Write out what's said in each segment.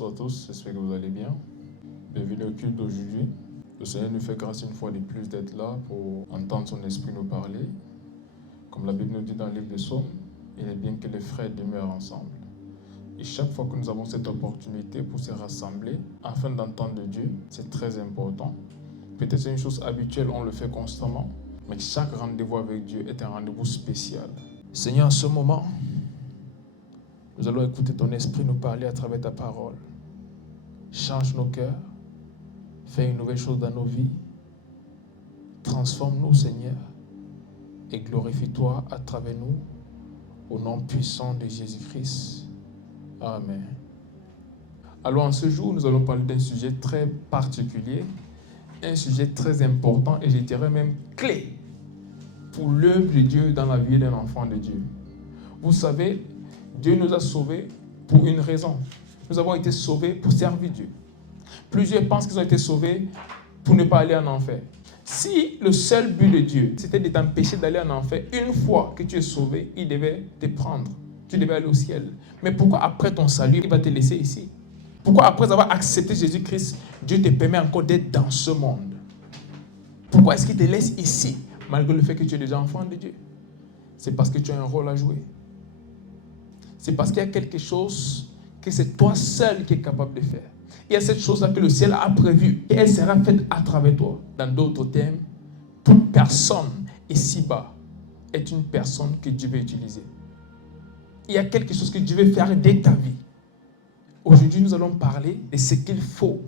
Bonsoir à tous, j'espère que vous allez bien. Bienvenue au culte d'aujourd'hui. Le Seigneur nous fait grâce une fois de plus d'être là pour entendre son esprit nous parler. Comme la Bible nous dit dans le livre des Psaumes, il est bien que les frères demeurent ensemble. Et chaque fois que nous avons cette opportunité pour se rassembler afin d'entendre Dieu, c'est très important. Peut-être c'est une chose habituelle, on le fait constamment, mais chaque rendez-vous avec Dieu est un rendez-vous spécial. Seigneur, en ce moment, nous allons écouter ton esprit nous parler à travers ta parole. Change nos cœurs, fais une nouvelle chose dans nos vies. Transforme-nous, Seigneur, et glorifie-toi à travers nous, au nom puissant de Jésus-Christ. Amen. Alors en ce jour, nous allons parler d'un sujet très particulier, un sujet très important et je dirais même clé pour l'œuvre de Dieu dans la vie d'un enfant de Dieu. Vous savez, Dieu nous a sauvés pour une raison. Nous avons été sauvés pour servir Dieu. Plusieurs pensent qu'ils ont été sauvés pour ne pas aller en enfer. Si le seul but de Dieu, c'était de t'empêcher d'aller en enfer, une fois que tu es sauvé, il devait te prendre. Tu devais aller au ciel. Mais pourquoi après ton salut, il va te laisser ici? Pourquoi après avoir accepté Jésus-Christ, Dieu te permet encore d'être dans ce monde? Pourquoi est-ce qu'il te laisse ici, malgré le fait que tu es déjà enfant de Dieu? C'est parce que tu as un rôle à jouer. C'est parce qu'il y a quelque chose que c'est toi seul qui es capable de faire. Il y a cette chose-là que le ciel a prévue et elle sera faite à travers toi. Dans d'autres termes, toute personne ici-bas est une personne que Dieu veut utiliser. Il y a quelque chose que Dieu veut faire dès ta vie. Aujourd'hui, nous allons parler de ce qu'il faut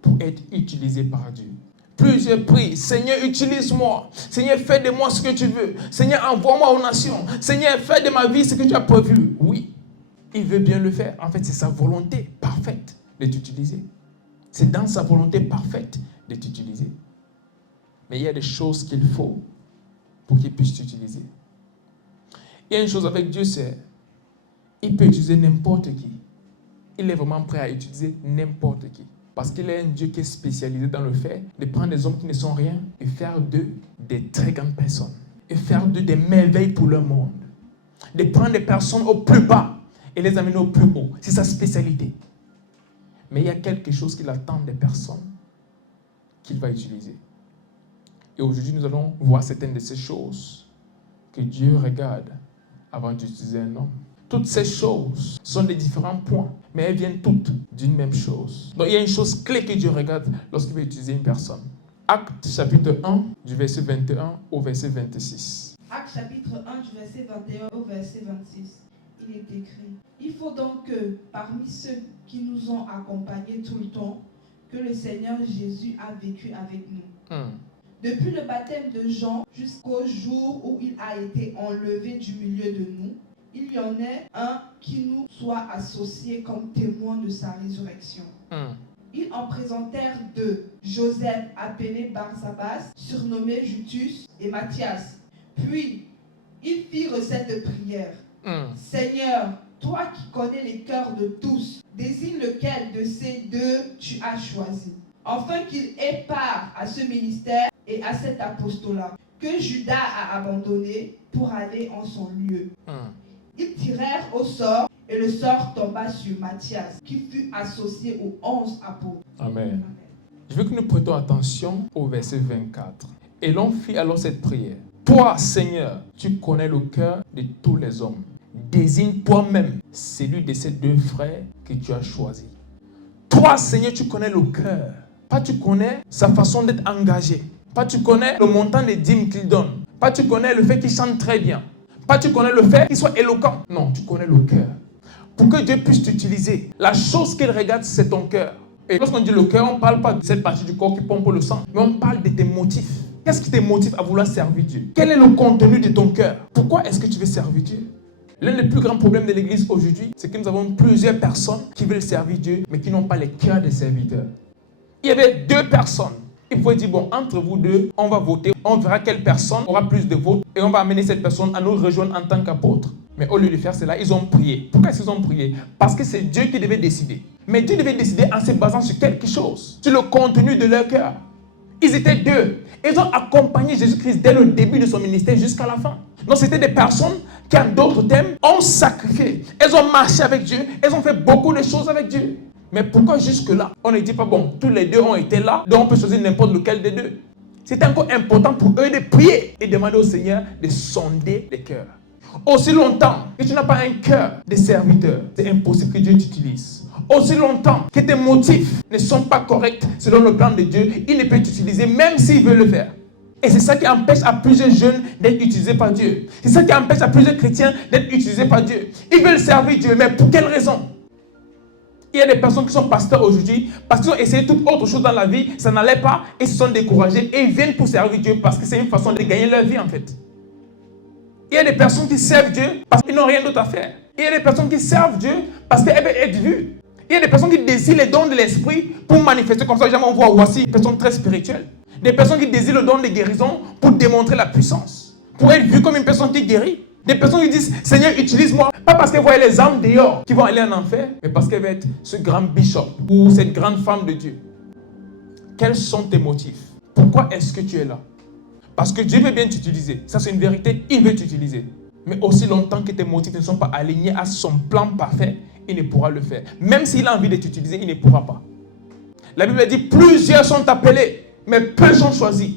pour être utilisé par Dieu. Plusieurs prient, Seigneur, utilise-moi. Seigneur, fais de moi ce que tu veux. Seigneur, envoie-moi aux nations. Seigneur, fais de ma vie ce que tu as prévu. Oui, il veut bien le faire. En fait, c'est sa volonté parfaite de t'utiliser. C'est dans sa volonté parfaite de t'utiliser. Mais il y a des choses qu'il faut pour qu'il puisse t'utiliser. Il y a une chose avec Dieu, c'est qu'il peut utiliser n'importe qui. Il est vraiment prêt à utiliser n'importe qui. Parce qu'il est un Dieu qui est spécialisé dans le fait de prendre des hommes qui ne sont rien et faire d'eux des très grandes personnes. Et faire d'eux des merveilles pour le monde. De prendre des personnes au plus bas et les amener au plus haut. C'est sa spécialité. Mais il y a quelque chose qu'il attend des personnes qu'il va utiliser. Et aujourd'hui, nous allons voir certaines de ces choses que Dieu regarde avant d'utiliser un homme. Toutes ces choses sont des différents points, mais elles viennent toutes d'une même chose. Donc il y a une chose clé que Dieu regarde lorsqu'il veut utiliser une personne. Actes chapitre 1, du verset 21 au verset 26. Actes chapitre 1, du verset 21 au verset 26. Il est écrit: il faut donc que parmi ceux qui nous ont accompagnés tout le temps, que le Seigneur Jésus a vécu avec nous. Depuis le baptême de Jean jusqu'au jour où il a été enlevé du milieu de nous, il y en ait un qui nous soit associé comme témoin de sa résurrection. Ils en présentèrent deux, Joseph appelé Barsabas, surnommé Justus, et Matthias. Puis, il fit recette de prière. Seigneur, toi qui connais les cœurs de tous, désigne lequel de ces deux tu as choisi, afin qu'il ait part à ce ministère et à cet apostolat que Judas a abandonné pour aller en son lieu. Ils tirèrent au sort et le sort tomba sur Matthias, qui fut associé aux 11 apôtres. Amen. Je veux que nous prêtons attention au verset 24. Et l'on fit alors cette prière. Toi, Seigneur, tu connais le cœur de tous les hommes. Désigne toi-même celui de ces deux frères que tu as choisi. Toi, Seigneur, tu connais le cœur. Pas tu connais sa façon d'être engagé. Pas tu connais le montant des dîmes qu'il donne. Pas tu connais le fait qu'il chante très bien. Pas tu connais le fait qu'il soit éloquent. Non, tu connais le cœur. Pour que Dieu puisse t'utiliser, la chose qu'il regarde, c'est ton cœur. Et lorsqu'on dit le cœur, on ne parle pas de cette partie du corps qui pompe le sang, mais on parle de tes motifs. Qu'est-ce qui te motive à vouloir servir Dieu? Quel est le contenu de ton cœur? Pourquoi est-ce que tu veux servir Dieu? L'un des plus grands problèmes de l'Église aujourd'hui, c'est que nous avons plusieurs personnes qui veulent servir Dieu, mais qui n'ont pas les cœurs des serviteurs. Il y avait deux personnes. Il faut dire, bon, entre vous deux, on va voter, on verra quelle personne aura plus de votes et on va amener cette personne à nous rejoindre en tant qu'apôtre. Mais au lieu de faire cela, ils ont prié. Pourquoi est-ce qu'ils ont prié? Parce que c'est Dieu qui devait décider. Mais Dieu devait décider en se basant sur quelque chose, sur le contenu de leur cœur. Ils étaient deux. Ils ont accompagné Jésus-Christ dès le début de son ministère jusqu'à la fin. Donc c'était des personnes qui, en d'autres termes, ont sacrifié. Elles ont marché avec Dieu. Elles ont fait beaucoup de choses avec Dieu. Mais pourquoi jusque-là, on ne dit pas, bon, tous les deux ont été là, donc on peut choisir n'importe lequel des deux. C'est encore important pour eux de prier et demander au Seigneur de sonder les cœurs. Aussi longtemps que tu n'as pas un cœur de serviteur, c'est impossible que Dieu t'utilise. Aussi longtemps que tes motifs ne sont pas corrects selon le plan de Dieu, il ne peut t'utiliser même s'il veut le faire. Et c'est ça qui empêche à plusieurs jeunes d'être utilisés par Dieu. C'est ça qui empêche à plusieurs chrétiens d'être utilisés par Dieu. Ils veulent servir Dieu, mais pour quelle raison? Il y a des personnes qui sont pasteurs aujourd'hui parce qu'ils ont essayé toute autre chose dans la vie, ça n'allait pas, et ils se sont découragés et ils viennent pour servir Dieu parce que c'est une façon de gagner leur vie en fait. Il y a des personnes qui servent Dieu parce qu'ils n'ont rien d'autre à faire. Il y a des personnes qui servent Dieu parce qu'elles veulent être vues. Il y a des personnes qui désirent les dons de l'esprit pour manifester comme ça. Jamais on voit voici une personne très spirituelle. Des personnes qui désirent le don de guérison pour démontrer la puissance, pour être vue comme une personne qui guérit. Des personnes qui disent Seigneur, utilise-moi, pas parce qu'elles voient les âmes dehors qui vont aller en enfer, mais parce qu'elles veulent être ce grand bishop ou cette grande femme de Dieu. Quels sont tes motifs? Pourquoi est-ce que tu es là? Parce que Dieu veut bien t'utiliser. Ça, c'est une vérité, il veut t'utiliser. Mais aussi longtemps que tes motifs ne sont pas alignés à son plan parfait, il ne pourra le faire. Même s'il a envie de t'utiliser, il ne pourra pas. La Bible dit plusieurs sont appelés, mais peu sont choisis.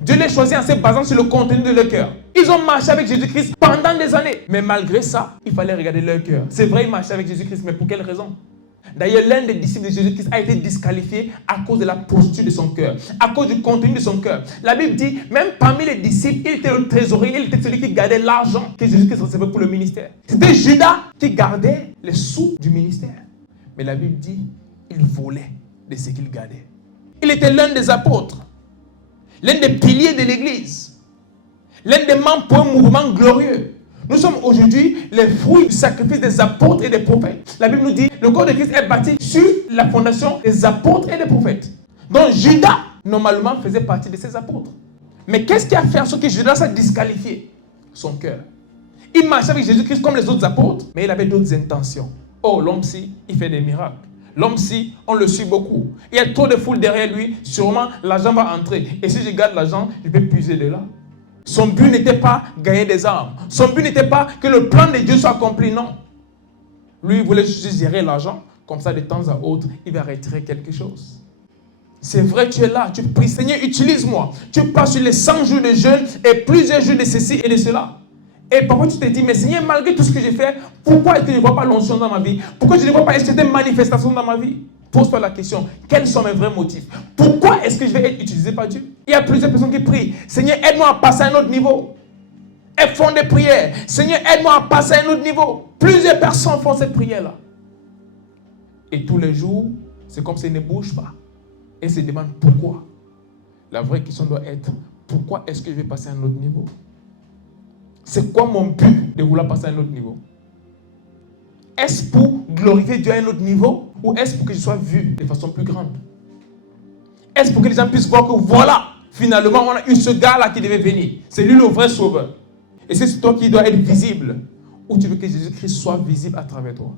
Dieu les choisit en se basant sur le contenu de leur cœur. Ils ont marché avec Jésus-Christ pendant des années. Mais malgré ça, il fallait regarder leur cœur. C'est vrai, ils marchaient avec Jésus-Christ, mais pour quelle raison? D'ailleurs, l'un des disciples de Jésus-Christ a été disqualifié à cause de la posture de son cœur, à cause du contenu de son cœur. La Bible dit, même parmi les disciples, il était le trésorier, il était celui qui gardait l'argent que Jésus-Christ recevait pour le ministère. C'était Judas qui gardait les sous du ministère. Mais la Bible dit, il volait de ce qu'il gardait. Il était l'un des apôtres, l'un des piliers de l'Église, l'un des membres pour un mouvement glorieux. Nous sommes aujourd'hui les fruits du sacrifice des apôtres et des prophètes. La Bible nous dit le corps de Christ est bâti sur la fondation des apôtres et des prophètes. Donc Judas, normalement, faisait partie de ces apôtres. Mais qu'est-ce qui a fait en sorte que Judas s'est disqualifié? Son cœur. Il marchait avec Jésus-Christ comme les autres apôtres, mais il avait d'autres intentions. Oh, l'homme-ci, il fait des miracles. L'homme-ci, on le suit beaucoup. Il y a trop de foule derrière lui, sûrement l'argent va entrer. Et si je garde l'argent, je peux puiser de là. Son but n'était pas gagner des âmes. Son but n'était pas que le plan de Dieu soit accompli, non. Lui, il voulait juste gérer l'argent. Comme ça, de temps à autre, il va retirer quelque chose. C'est vrai, tu es là, tu pries, Seigneur, utilise-moi. Tu passes sur les 100 jours de jeûne et plusieurs jours de ceci et de cela. Et parfois, tu te dis, mais Seigneur, malgré tout ce que j'ai fait, pourquoi est-ce que je ne vois pas l'onction dans ma vie? Pourquoi je ne vois pas cette manifestation dans ma vie? Pose-toi la question, quels sont mes vrais motifs? Pourquoi est-ce que je vais être utilisé par Dieu? Il y a plusieurs personnes qui prient, Seigneur, aide-moi à passer à un autre niveau. Elles font des prières, Seigneur, aide-moi à passer à un autre niveau. Plusieurs personnes font cette prière-là. Et tous les jours, c'est comme si elles ne bougent pas. Et se demandent pourquoi. La vraie question doit être, pourquoi est-ce que je vais passer à un autre niveau? C'est quoi mon but de vouloir passer à un autre niveau? Est-ce pour glorifier Dieu à un autre niveau? Ou est-ce pour que je sois vu de façon plus grande? Est-ce pour que les gens puissent voir que voilà, finalement, on a eu ce gars-là qui devait venir. C'est lui le vrai sauveur. Et c'est toi qui dois être visible. Ou tu veux que Jésus-Christ soit visible à travers toi?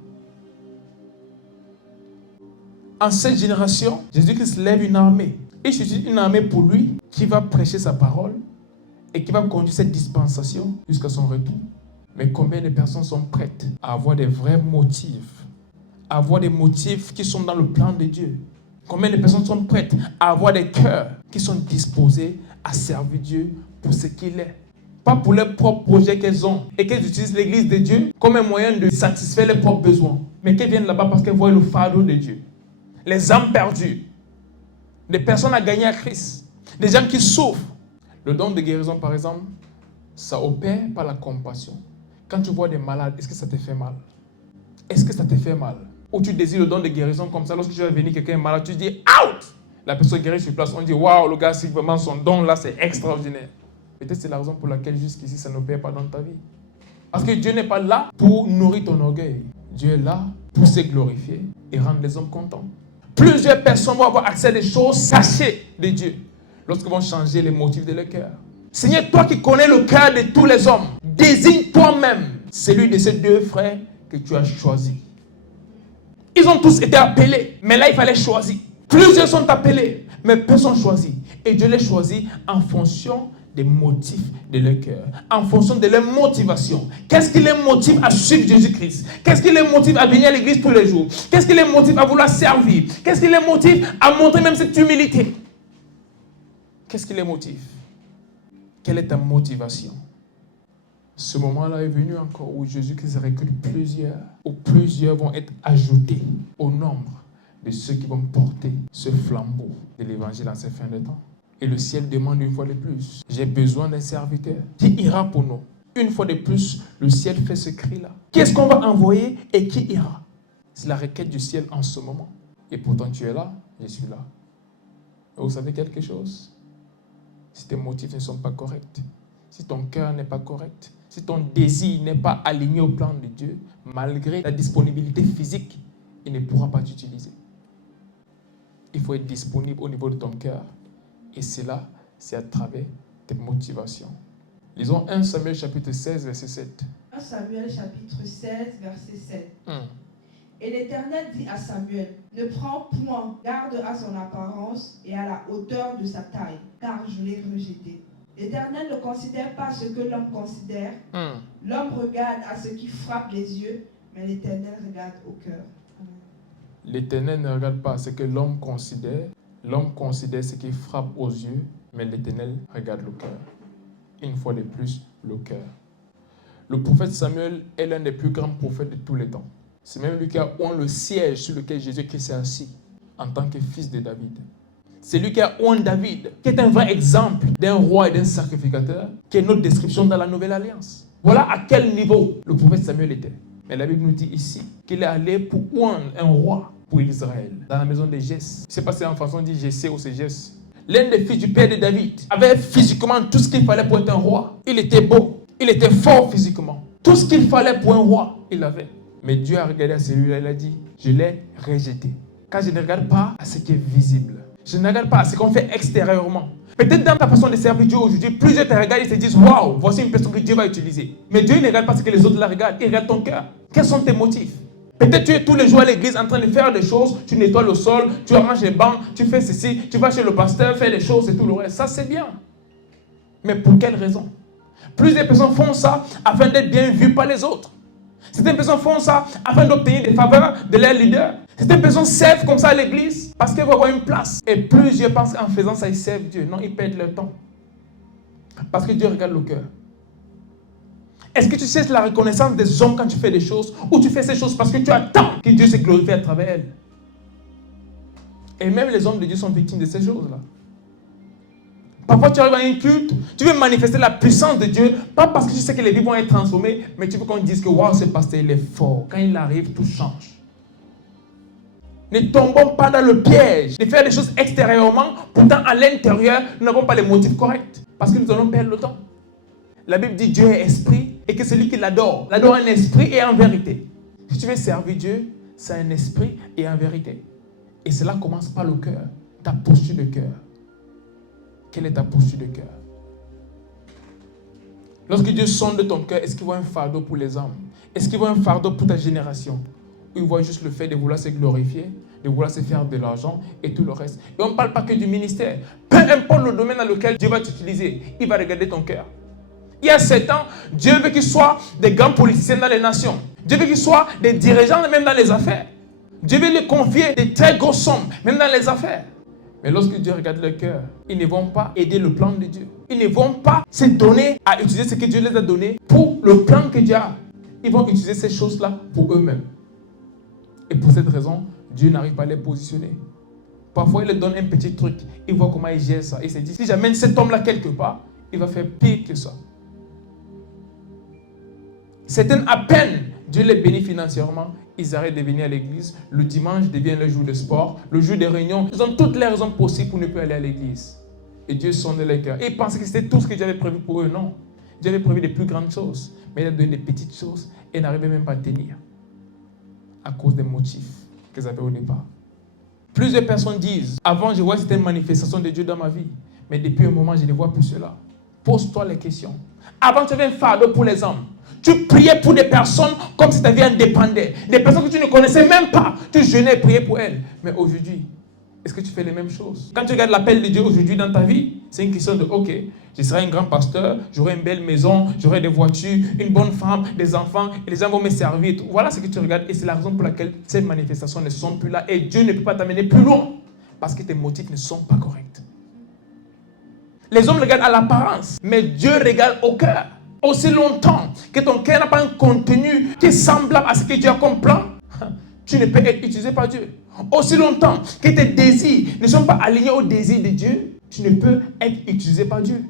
En cette génération, Jésus-Christ lève une armée. Et c'est une armée pour lui qui va prêcher sa parole et qui va conduire cette dispensation jusqu'à son retour. Mais combien de personnes sont prêtes à avoir des vrais motifs, à avoir des motifs qui sont dans le plan de Dieu? Combien de personnes sont prêtes à avoir des cœurs qui sont disposés à servir Dieu pour ce qu'il est? Pas pour leurs propres projets qu'elles ont et qu'elles utilisent l'église de Dieu comme un moyen de satisfaire leurs propres besoins. Mais qu'elles viennent là-bas parce qu'elles voient le fardeau de Dieu. Les âmes perdues, des personnes à gagner à Christ, des gens qui souffrent. Le don de guérison, par exemple, ça opère par la compassion. Quand tu vois des malades, est-ce que ça te fait mal? Est-ce que ça te fait mal? Ou tu désires le don de guérison comme ça, lorsque tu vas venir quelqu'un est malade, tu dis « out !» La personne guérit sur place, on dit « waouh, le gars, c'est vraiment son don là, c'est extraordinaire. » Peut-être c'est la raison pour laquelle jusqu'ici, ça n'opère pas dans ta vie. Parce que Dieu n'est pas là pour nourrir ton orgueil. Dieu est là pour se glorifier et rendre les hommes contents. Plusieurs personnes vont avoir accès à des choses cachées de Dieu lorsqu'ils vont changer les motifs de leur cœur. Seigneur, toi qui connais le cœur de tous les hommes, désigne toi-même celui de ces deux frères que tu as choisi. Ils ont tous été appelés, mais là il fallait choisir. Plusieurs sont appelés, mais peu sont choisis. Et Dieu les choisit en fonction des motifs de leur cœur, en fonction de leur motivation. Qu'est-ce qui les motive à suivre Jésus-Christ? Qu'est-ce qui les motive à venir à l'église tous les jours? Qu'est-ce qui les motive à vouloir servir? Qu'est-ce qui les motive à montrer même cette humilité? Qu'est-ce qui les motive? Quelle est ta motivation? Ce moment-là est venu encore où Jésus-Christ recrute plusieurs, où plusieurs vont être ajoutés au nombre de ceux qui vont porter ce flambeau de l'évangile en ces fins de temps. Et le ciel demande une fois de plus, j'ai besoin d'un serviteur qui ira pour nous. Une fois de plus, le ciel fait ce cri-là. Qu'est-ce qu'on va envoyer et qui ira? C'est la requête du ciel en ce moment. Et pourtant tu es là, je suis là. Et vous savez quelque chose? Si tes motifs ne sont pas corrects, si ton cœur n'est pas correct, si ton désir n'est pas aligné au plan de Dieu, malgré la disponibilité physique, il ne pourra pas t'utiliser. Il faut être disponible au niveau de ton cœur. Et cela, c'est à travers tes motivations. Lisons 1 Samuel chapitre 16, verset 7. 1 Samuel chapitre 16, verset 7. Et l'Éternel dit à Samuel, ne prends point garde à son apparence et à la hauteur de sa taille, car je l'ai rejeté. L'Éternel ne considère pas ce que l'homme considère. L'homme regarde à ce qui frappe les yeux, mais l'Éternel regarde au cœur. L'Éternel ne regarde pas ce que l'homme considère. L'homme considère ce qui frappe aux yeux, mais l'Éternel regarde le cœur. Une fois de plus, le cœur. Le prophète Samuel est l'un des plus grands prophètes de tous les temps. C'est même lui qui a oint le siège sur lequel Jésus-Christ s'est assis en tant que fils de David. C'est lui qui a oint David, qui est un vrai exemple d'un roi et d'un sacrificateur, qui est notre description dans la Nouvelle Alliance. Voilà à quel niveau le prophète Samuel était. Mais la Bible nous dit ici qu'il est allé pour oindre un roi pour Israël, dans la maison de Jesse. Je ne sais pas si c'est en français on dit Jesse ou c'est Jesse. L'un des fils du père de David avait physiquement tout ce qu'il fallait pour être un roi. Il était beau, il était fort physiquement. Tout ce qu'il fallait pour un roi, il l'avait. Mais Dieu a regardé à celui-là, il a dit, je l'ai rejeté. Car je ne regarde pas à ce qui est visible. Je ne regarde pas à ce qu'on fait extérieurement. Peut-être dans ta façon de servir Dieu aujourd'hui, plusieurs te regardent et se disent, waouh, voici une personne que Dieu va utiliser. Mais Dieu ne regarde pas ce que les autres la regardent, il regarde ton cœur. Quels sont tes motifs? Peut-être tu es tous les jours à l'église en train de faire des choses, tu nettoies le sol, tu arranges les bancs, tu fais ceci, tu vas chez le pasteur, faire des choses et tout le reste. Ça, c'est bien. Mais pour quelle raison? Plusieurs personnes font ça afin d'être bien vues par les autres. Certaines personnes font ça afin d'obtenir des faveurs de leurs leaders. Certaines personnes servent comme ça à l'église parce qu'elles vont avoir une place. Et plusieurs pensent qu'en faisant ça, ils servent Dieu. Non, ils perdent leur temps. Parce que Dieu regarde le cœur. Est-ce que tu cherches la reconnaissance des hommes quand tu fais des choses, ou tu fais ces choses parce que tu attends que Dieu se glorifie à travers elles? Et même les hommes de Dieu sont victimes de ces choses-là. Parfois tu arrives à un culte, tu veux manifester la puissance de Dieu, pas parce que tu sais que les vies vont être transformées, mais tu veux qu'on dise que waouh, ce pasteur il est fort. Quand il arrive, tout change. Ne tombons pas dans le piège de faire des choses extérieurement, pourtant à l'intérieur, nous n'avons pas les motifs corrects, parce que nous allons perdre le temps. La Bible dit Dieu est esprit et que celui qui l'adore en esprit et en vérité. Si tu veux servir Dieu, c'est un esprit et en vérité. Et cela commence par le cœur, ta posture de cœur. Quelle est ta posture de cœur? Lorsque Dieu sonde ton cœur, est-ce qu'il voit un fardeau pour les hommes? Est-ce qu'il voit un fardeau pour ta génération? Ou il voit juste le fait de vouloir se glorifier, de vouloir se faire de l'argent et tout le reste? Et on ne parle pas que du ministère. Peu importe le domaine dans lequel Dieu va t'utiliser, il va regarder ton cœur. Il y a 7 ans, Dieu veut qu'ils soient des grands politiciens dans les nations. Dieu veut qu'ils soient des dirigeants même dans les affaires. Dieu veut les confier des très grosses sommes, même dans les affaires. Mais lorsque Dieu regarde leur cœur, ils ne vont pas aider le plan de Dieu. Ils ne vont pas se donner à utiliser ce que Dieu les a donné pour le plan que Dieu a. Ils vont utiliser ces choses-là pour eux-mêmes. Et pour cette raison, Dieu n'arrive pas à les positionner. Parfois, il leur donne un petit truc. Il voit comment il gère ça. Il se dit, si j'amène cet homme-là quelque part, il va faire pire que ça. Certaines, à peine Dieu les bénit financièrement, ils arrêtent de venir à l'église. Le dimanche devient le jour de sport, le jour des réunions. Ils ont toutes les raisons possibles pour ne plus aller à l'église. Et Dieu sonde les cœurs. Et ils pensaient que c'était tout ce que Dieu avait prévu pour eux. Non. Dieu avait prévu des plus grandes choses. Mais il a donné des petites choses et n'arrivait même pas à tenir. À cause des motifs qu'ils avaient au départ. Plusieurs personnes disent, avant je vois certaines manifestations de Dieu dans ma vie. Mais depuis un moment, je ne vois plus cela. Pose-toi les questions. Avant, tu avais un fardeau pour les hommes. Tu priais pour des personnes comme si ta vie en dépendait. Des personnes que tu ne connaissais même pas. Tu jeûnais et priais pour elles. Mais aujourd'hui, est-ce que tu fais les mêmes choses? Quand tu regardes l'appel de Dieu aujourd'hui dans ta vie, c'est une question de, ok, Je serai un grand pasteur, j'aurai une belle maison, j'aurai des voitures, une bonne femme, des enfants, et les gens vont me servir. Voilà ce que tu regardes, et c'est la raison pour laquelle ces manifestations ne sont plus là, et Dieu ne peut pas t'amener plus loin, parce que tes motifs ne sont pas corrects. Les hommes regardent à l'apparence, mais Dieu regarde au cœur. Aussi longtemps que ton cœur n'a pas un contenu qui est semblable à ce que Dieu a comme plan, tu ne peux être utilisé par Dieu. Aussi longtemps que tes désirs ne sont pas alignés aux désirs de Dieu, tu ne peux être utilisé par Dieu.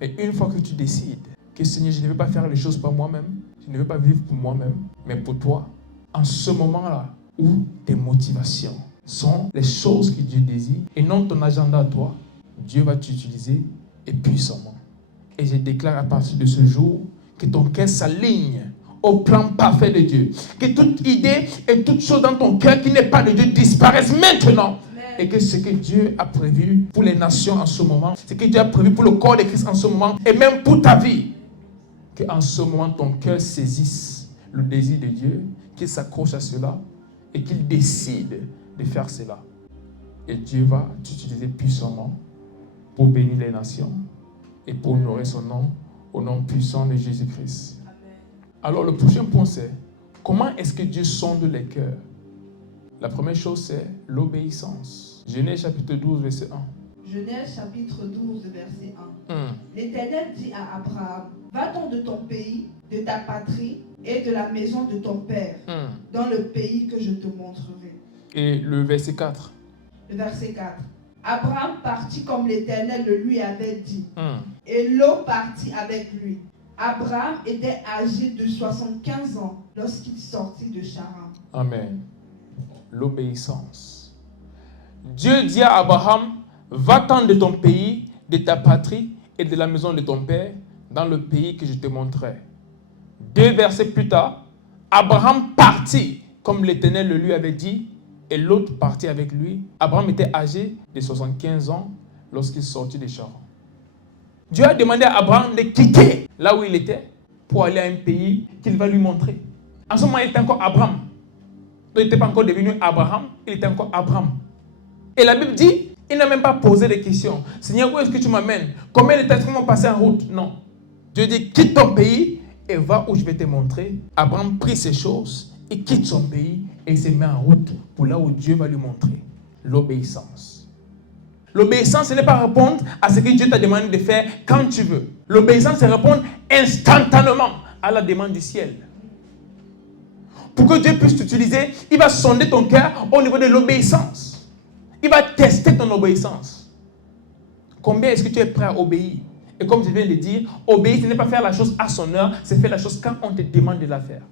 Mais une fois que tu décides que Seigneur, je ne veux pas faire les choses par moi-même, je ne veux pas vivre pour moi-même, mais pour toi, en ce moment-là où tes motivations sont les choses que Dieu désire et non ton agenda à toi, Dieu va t'utiliser et puissamment. Et je déclare à partir de ce jour que ton cœur s'aligne au plan parfait de Dieu. Que toute idée et toute chose dans ton cœur qui n'est pas de Dieu disparaissent maintenant. Et que ce que Dieu a prévu pour les nations en ce moment, ce que Dieu a prévu pour le corps de Christ en ce moment, et même pour ta vie, qu'en ce moment ton cœur saisisse le désir de Dieu, qu'il s'accroche à cela et qu'il décide de faire cela. Et Dieu va t'utiliser puissamment pour bénir les nations et pour honorer son nom au nom puissant de Jésus-Christ. Alors le prochain point c'est, comment est-ce que Dieu sonde les cœurs? La première chose c'est l'obéissance. Genèse chapitre 12 verset 1. Genèse chapitre 12 verset 1. L'Éternel dit à Abraham, va-t'en de ton pays, de ta patrie et de la maison de ton père, dans le pays que je te montrerai. Et le verset 4. Le verset 4. Abraham partit comme l'Éternel le lui avait dit, et Lot partit avec lui. Abraham était âgé de 75 ans lorsqu'il sortit de Charan. Amen. L'obéissance. Dieu dit à Abraham, va-t'en de ton pays, de ta patrie et de la maison de ton père, dans le pays que je te montrerai. 2 versets plus tard, Abraham partit comme l'Éternel le lui avait dit, et l'autre partit avec lui. Abraham était âgé de 75 ans lorsqu'il sortit de Charan. Dieu a demandé à Abraham de quitter là où il était pour aller à un pays qu'il va lui montrer. En ce moment, il était encore Abraham. Il n'était pas encore devenu Abraham, il était encore Abraham. Et la Bible dit, il n'a même pas posé de questions. Seigneur, où est-ce que tu m'amènes? Combien de temps est-ce qu'on va passer en route? Non. Dieu dit, quitte ton pays et va où je vais te montrer. Abraham prit ces choses et quitte son pays et se met en route pour là où Dieu va lui montrer. L'obéissance. L'obéissance, ce n'est pas répondre à ce que Dieu t'a demandé de faire quand tu veux. L'obéissance, c'est répondre instantanément à la demande du ciel. Pour que Dieu puisse t'utiliser, il va sonder ton cœur au niveau de l'obéissance. Il va tester ton obéissance. Combien est-ce que tu es prêt à obéir? Et comme je viens de le dire, obéir, ce n'est pas faire la chose à son heure, c'est faire la chose quand on te demande de la faire.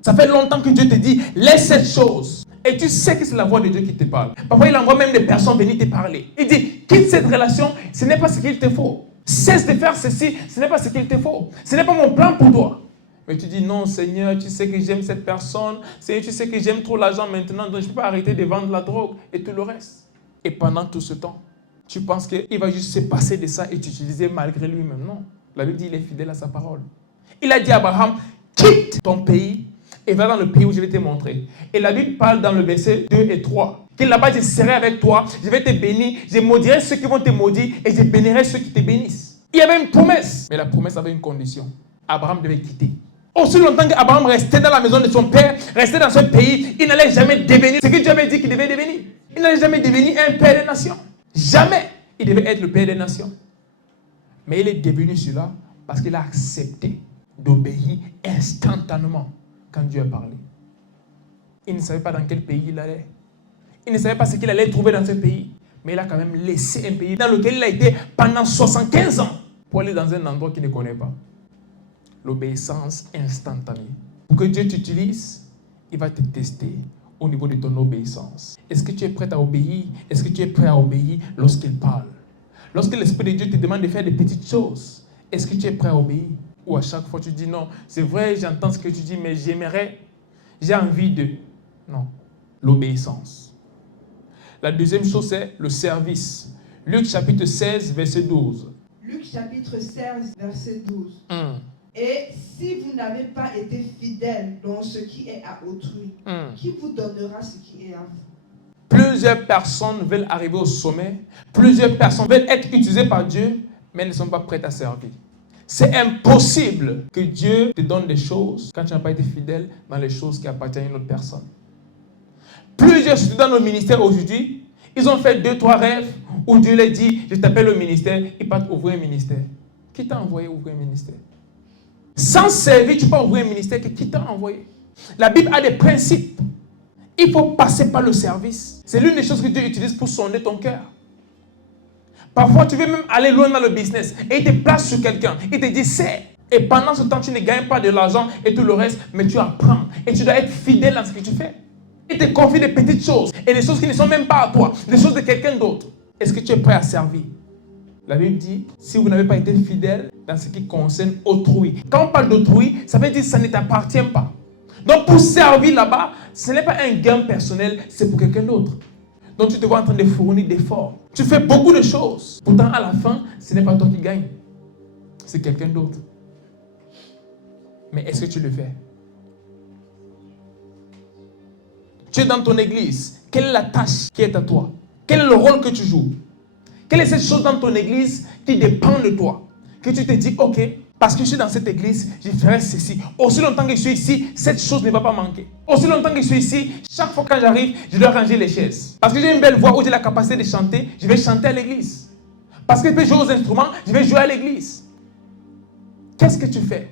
Ça fait longtemps que Dieu te dit, laisse cette chose. Et tu sais que c'est la voix de Dieu qui te parle. Parfois, il envoie même des personnes venir te parler. Il dit, quitte cette relation, ce n'est pas ce qu'il te faut. Cesse de faire ceci, ce n'est pas ce qu'il te faut. Ce n'est pas mon plan pour toi. Mais tu dis, non Seigneur, tu sais que j'aime cette personne. Seigneur, tu sais que j'aime trop l'argent maintenant, donc je ne peux pas arrêter de vendre la drogue et tout le reste. Et pendant tout ce temps, tu penses qu'il va juste se passer de ça et t'utiliser malgré lui-même. Non. La Bible dit, il est fidèle à sa parole. Il a dit à Abraham, quitte ton pays et va dans le pays où je vais te montrer. Et la Bible parle dans le verset 2 et 3. Que là-bas, je serai avec toi, je vais te bénir, je maudirai ceux qui vont te maudire et je bénirai ceux qui te bénissent. Il y avait une promesse, mais la promesse avait une condition. Abraham devait quitter. Aussi longtemps qu'Abraham restait dans la maison de son père, restait dans ce pays, il n'allait jamais devenir ce que Dieu avait dit qu'il devait devenir. Il n'allait jamais devenir un père des nations. Jamais il devait être le père des nations. Mais il est devenu cela parce qu'il a accepté d'obéir instantanément quand Dieu a parlé. Il ne savait pas dans quel pays il allait. Il ne savait pas ce qu'il allait trouver dans ce pays. Mais il a quand même laissé un pays dans lequel il a été pendant 75 ans pour aller dans un endroit qu'il ne connaît pas. L'obéissance instantanée. Pour que Dieu t'utilise, il va te tester au niveau de ton obéissance. Est-ce que tu es prêt à obéir? Est-ce que tu es prêt à obéir lorsqu'il parle? Lorsque l'Esprit de Dieu te demande de faire des petites choses, est-ce que tu es prêt à obéir? Ou à chaque fois tu dis non, c'est vrai, j'entends ce que tu dis, mais j'aimerais, j'ai envie de... Non, l'obéissance. La deuxième chose, c'est le service. Luc chapitre 16, verset 12. Luc chapitre 16, verset 12. Et si vous n'avez pas été fidèle dans ce qui est à autrui, qui vous donnera ce qui est à vous? Plusieurs personnes veulent arriver au sommet. Plusieurs personnes veulent être utilisées par Dieu, mais elles ne sont pas prêtes à servir. C'est impossible que Dieu te donne des choses quand tu n'as pas été fidèle dans les choses qui appartiennent à une autre personne. Plusieurs étudiants dans nos ministères aujourd'hui, ils ont fait 2-3 rêves où Dieu leur dit, je t'appelle au ministère, ils partent ouvrir un ministère. Qui t'a envoyé ouvrir un ministère? Sans servir, tu peux ouvrir un ministère. Qui t'a envoyé? La Bible a des principes. Il faut passer par le service. C'est l'une des choses que Dieu utilise pour sonder ton cœur. Parfois, tu veux même aller loin dans le business et il te place sur quelqu'un. Il te dit, c'est. Et pendant ce temps, tu ne gagnes pas de l'argent et tout le reste, mais tu apprends. Et tu dois être fidèle dans ce que tu fais. Il te confie des petites choses et des choses qui ne sont même pas à toi, des choses de quelqu'un d'autre. Est-ce que tu es prêt à servir? La Bible dit, si vous n'avez pas été fidèle dans ce qui concerne autrui. Quand on parle d'autrui, ça veut dire que ça ne t'appartient pas. Donc pour servir là-bas, ce n'est pas un gain personnel, c'est pour quelqu'un d'autre. Donc tu te vois en train de fournir d'efforts. Tu fais beaucoup de choses. Pourtant à la fin, ce n'est pas toi qui gagne. C'est quelqu'un d'autre. Mais est-ce que tu le fais? Tu es dans ton église. Quelle est la tâche qui est à toi? Quel est le rôle que tu joues? Quelle est cette chose dans ton église qui dépend de toi? Que tu te dis, ok, parce que je suis dans cette église, je ferai ceci. Aussi longtemps que je suis ici, cette chose ne va pas manquer. Aussi longtemps que je suis ici, chaque fois quand j'arrive, je dois ranger les chaises. Parce que j'ai une belle voix où j'ai la capacité de chanter, je vais chanter à l'église. Parce que je peux jouer aux instruments, je vais jouer à l'église. Qu'est-ce que tu fais?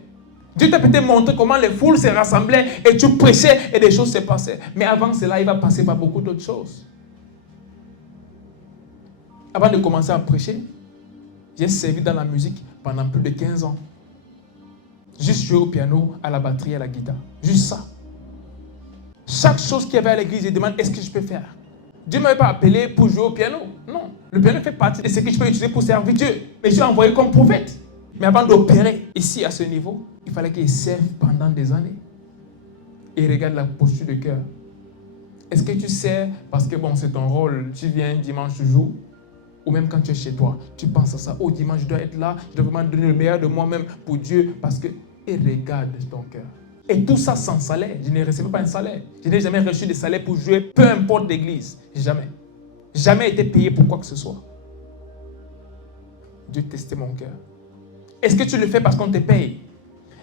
Dieu t'a peut-être montré comment les foules se rassemblaient et tu prêchais et des choses se passaient. Mais avant cela, il va passer par beaucoup d'autres choses. Avant de commencer à prêcher, j'ai servi dans la musique pendant plus de 15 ans. Juste jouer au piano, à la batterie, à la guitare. Juste ça. Chaque chose qu'il y avait à l'église, je demande, est-ce que je peux faire? Dieu ne m'avait pas appelé pour jouer au piano. Non. Le piano fait partie de ce que je peux utiliser pour servir Dieu. Mais je suis envoyé comme prophète. Mais avant d'opérer ici à ce niveau, il fallait qu'il serve pendant des années. Et regarde la posture de cœur. Est-ce que tu sers parce que bon, c'est ton rôle, tu viens dimanche, tu joues? Ou même quand tu es chez toi, tu penses à ça. Oh, dimanche, je dois être là, je dois vraiment donner le meilleur de moi-même pour Dieu. Parce que, et regarde ton cœur. Et tout ça sans salaire. Je ne recevais pas un salaire. Je n'ai jamais reçu de salaire pour jouer, peu importe l'église. Jamais. Jamais été payé pour quoi que ce soit. Dieu testait mon cœur. Est-ce que tu le fais parce qu'on te paye?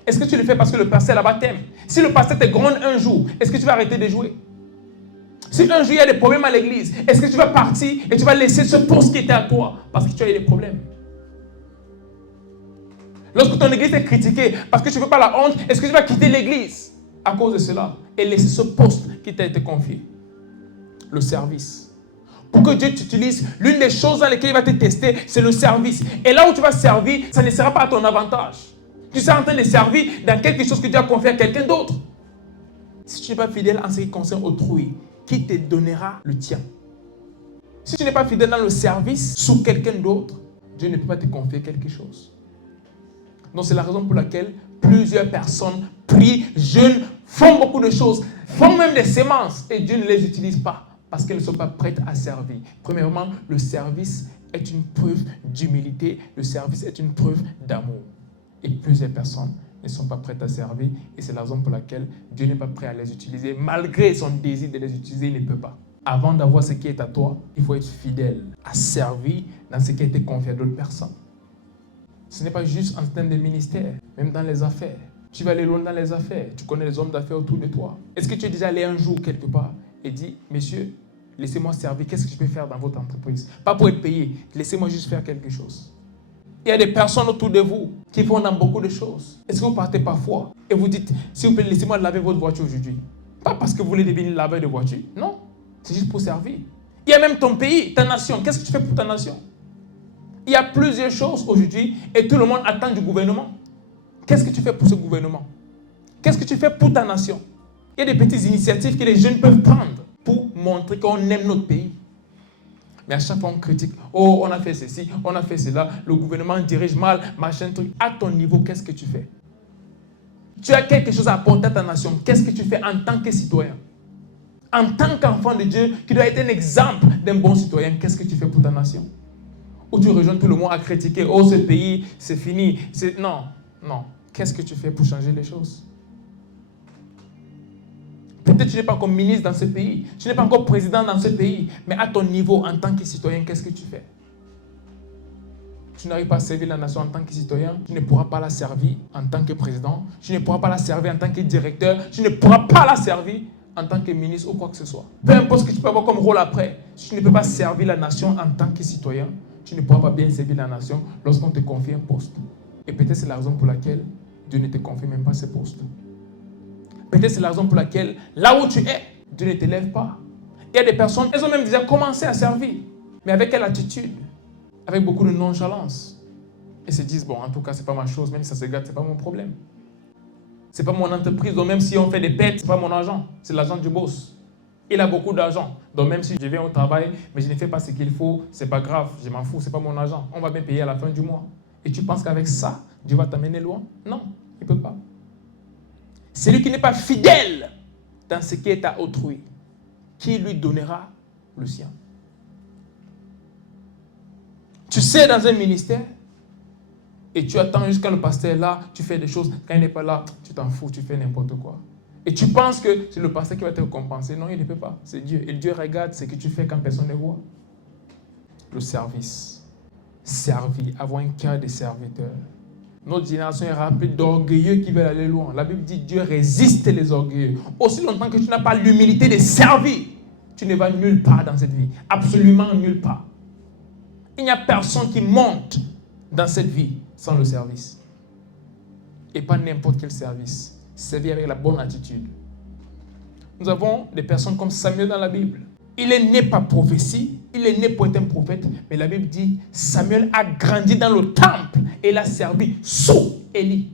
Est-ce que tu le fais parce que le pasteur là-bas t'aime? Si le pasteur te gronde un jour, est-ce que tu vas arrêter de jouer? Si un jour il y a des problèmes à l'église, est-ce que tu vas partir et tu vas laisser ce poste qui était à toi parce que tu as eu des problèmes? Lorsque ton église est critiquée parce que tu ne veux pas la honte, est-ce que tu vas quitter l'église à cause de cela et laisser ce poste qui t'a été confié? Le service. Pour que Dieu t'utilise, l'une des choses dans lesquelles il va te tester, c'est le service. Et là où tu vas servir, ça ne sera pas à ton avantage. Tu seras en train de servir dans quelque chose que Dieu a confié à quelqu'un d'autre. Si tu n'es pas fidèle en ce qui concerne autrui, qui te donnera le tien? Si tu n'es pas fidèle dans le service sous quelqu'un d'autre, Dieu ne peut pas te confier quelque chose. Donc c'est la raison pour laquelle plusieurs personnes prient, jeûnent, font beaucoup de choses, font même des semences et Dieu ne les utilise pas parce qu'elles ne sont pas prêtes à servir. Premièrement, le service est une preuve d'humilité, le service est une preuve d'amour. Et plusieurs personnes ne sont pas prêtes à servir et c'est la raison pour laquelle Dieu n'est pas prêt à les utiliser. Malgré son désir de les utiliser, il ne peut pas. Avant d'avoir ce qui est à toi, il faut être fidèle à servir dans ce qui a été confié à d'autres personnes. Ce n'est pas juste en termes de ministère, même dans les affaires. Tu vas aller loin dans les affaires, tu connais les hommes d'affaires autour de toi. Est-ce que tu es déjà allé un jour quelque part et dit, messieurs, laissez-moi servir, qu'est-ce que je peux faire dans votre entreprise? Pas pour être payé, laissez-moi juste faire quelque chose. Il y a des personnes autour de vous qui font dans beaucoup de choses. Est-ce que vous partez parfois et vous dites, s'il vous plaît, laissez-moi laver votre voiture aujourd'hui? Pas parce que vous voulez devenir laveur de voiture, non. C'est juste pour servir. Il y a même ton pays, ta nation. Qu'est-ce que tu fais pour ta nation? Il y a plusieurs choses aujourd'hui et tout le monde attend du gouvernement. Qu'est-ce que tu fais pour ce gouvernement? Qu'est-ce que tu fais pour ta nation? Il y a des petites initiatives que les jeunes peuvent prendre pour montrer qu'on aime notre pays. Mais à chaque fois, on critique. Oh, on a fait ceci, on a fait cela. Le gouvernement dirige mal, machin, truc. À ton niveau, qu'est-ce que tu fais? Tu as quelque chose à apporter à ta nation. Qu'est-ce que tu fais en tant que citoyen? En tant qu'enfant de Dieu, qui doit être un exemple d'un bon citoyen, qu'est-ce que tu fais pour ta nation? Ou tu rejoins tout le monde à critiquer. Oh, ce pays, c'est fini. Non, non. Qu'est-ce que tu fais pour changer les choses? Peut-être que tu n'es pas encore ministre dans ce pays. Tu n'es pas encore président dans ce pays. Mais à ton niveau, en tant que citoyen, qu'est-ce que tu fais? tu n'arrives pas à servir la nation en tant que citoyen, tu ne pourras pas la servir en tant que président, tu ne pourras pas la servir en tant que directeur, tu ne pourras pas la servir en tant que ministre ou quoi que ce soit. Peu importe ce que tu peux avoir comme rôle après, si tu ne peux pas servir la nation en tant que citoyen, tu ne pourras pas bien servir la nation lorsqu'on te confie un poste. Et peut-être c'est la raison pour laquelle Dieu ne te confie même pas ce poste. Peut-être c'est la raison pour laquelle, là où tu es, Dieu ne t'élève pas. Il y a des personnes, elles ont même déjà commencé à servir. Mais avec quelle attitude? Avec beaucoup de nonchalance. Et se disent, bon, en tout cas, c'est pas ma chose, même si ça se gâte, c'est pas mon problème. C'est pas mon entreprise, donc même si on fait des bêtes, c'est pas mon argent, c'est l'argent du boss. Il a beaucoup d'argent, donc même si je viens au travail, mais je ne fais pas ce qu'il faut, c'est pas grave, je m'en fous, c'est pas mon argent. On va bien payer à la fin du mois. Et tu penses qu'avec ça, Dieu va t'amener loin? Non, il ne peut pas. Celui qui n'est pas fidèle dans ce qui est à autrui, qui lui donnera le sien? Tu sais, dans un ministère, et tu attends jusqu'à le pasteur est là, tu fais des choses, quand il n'est pas là, tu t'en fous, tu fais n'importe quoi. Et tu penses que c'est le pasteur qui va te récompenser. Non, il ne peut pas, c'est Dieu. Et Dieu regarde ce que tu fais quand personne ne voit. Le service. Servir, avoir un cœur de serviteur. Notre génération est remplie d'orgueilleux qui veulent aller loin. La Bible dit Dieu résiste les orgueilleux. Aussi longtemps que tu n'as pas l'humilité de servir, tu ne vas nulle part dans cette vie. Absolument nulle part. Il n'y a personne qui monte dans cette vie sans le service. Et pas n'importe quel service. Servir avec la bonne attitude. Nous avons des personnes comme Samuel dans la Bible. Il est né par prophétie, il est né pour être un prophète, mais la Bible dit Samuel a grandi dans le temple et il a servi sous Élie.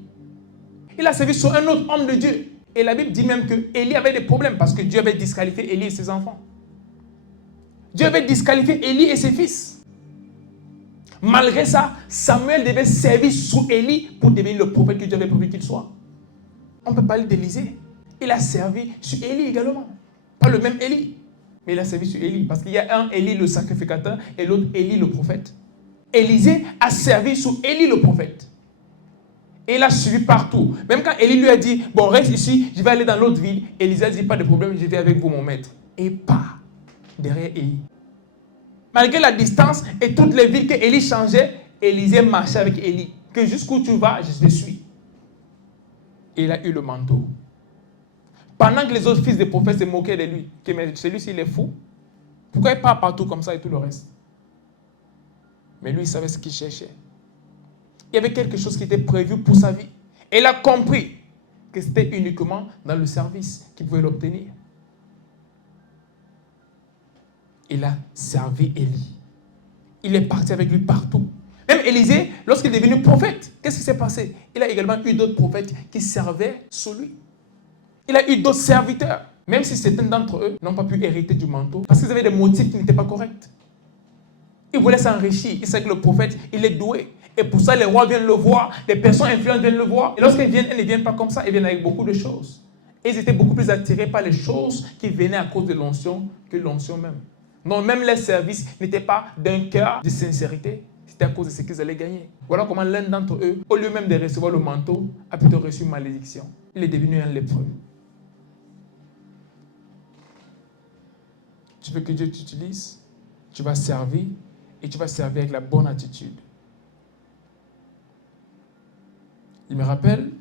Il a servi sous un autre homme de Dieu. Et la Bible dit même que Élie avait des problèmes parce que Dieu avait disqualifié Élie et ses enfants. Dieu avait disqualifié Élie et ses fils. Malgré ça, Samuel devait servir sous Élie pour devenir le prophète que Dieu avait prévu qu'il soit. On peut parler d'Élisée. Il a servi sur Élie également. Pas le même Élie, mais il a servi sur Élie. Parce qu'il y a un Élie le sacrificateur et l'autre Élie le prophète. Élisée a servi sous Élie le prophète. Et il a suivi partout. Même quand Élie lui a dit, bon, reste ici, je vais aller dans l'autre ville. Élisée a dit, pas de problème, je vais avec vous, mon maître. Et pas derrière Élie. Malgré la distance et toutes les villes que Élie changeait, Élisée marchait avec Élie. Que jusqu'où tu vas, je te suis. Et il a eu le manteau. Pendant que les autres fils des prophètes se moquaient de lui, que mais celui-ci il est fou. Pourquoi il part partout comme ça et tout le reste? Mais lui, il savait ce qu'il cherchait. Il y avait quelque chose qui était prévu pour sa vie. Et il a compris que c'était uniquement dans le service qu'il pouvait l'obtenir. Il a servi Élie. Il est parti avec lui partout. Même Élisée, lorsqu'il est devenu prophète, qu'est-ce qui s'est passé? Il a également eu d'autres prophètes qui servaient sous lui. Il a eu d'autres serviteurs. Même si certains d'entre eux n'ont pas pu hériter du manteau, parce qu'ils avaient des motifs qui n'étaient pas corrects. Ils voulaient s'enrichir. Ils savaient que le prophète, il est doué. Et pour ça, les rois viennent le voir, les personnes influentes viennent le voir. Et lorsqu'ils viennent, elles ne viennent pas comme ça, ils viennent avec beaucoup de choses. Et ils étaient beaucoup plus attirés par les choses qui venaient à cause de l'onction que l'onction même. Donc même les services n'étaient pas d'un cœur de sincérité. C'était à cause de ce qu'ils allaient gagner. Voilà comment l'un d'entre eux, au lieu même de recevoir le manteau, a plutôt reçu une malédiction. Il est devenu un lépreux. Tu veux que Dieu t'utilise? Tu vas servir et tu vas servir avec la bonne attitude. Il me rappelle,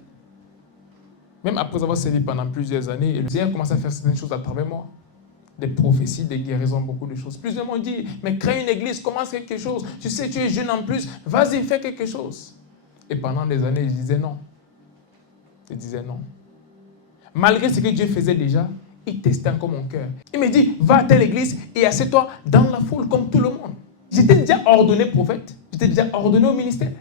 même après avoir servi pendant plusieurs années, le Seigneur commence à faire certaines choses à travers moi. Des prophéties, des guérisons, beaucoup de choses. Plusieurs m'ont dit, mais crée une église, commence quelque chose. Tu sais, tu es jeune en plus, vas-y, fais quelque chose. Et pendant des années, je disais non. Je disais non. Malgré ce que Dieu faisait déjà, il testait encore mon cœur. Il me dit, va à telle église et assieds-toi dans la foule comme tout le monde. J'étais déjà ordonné prophète, j'étais déjà ordonné au ministère.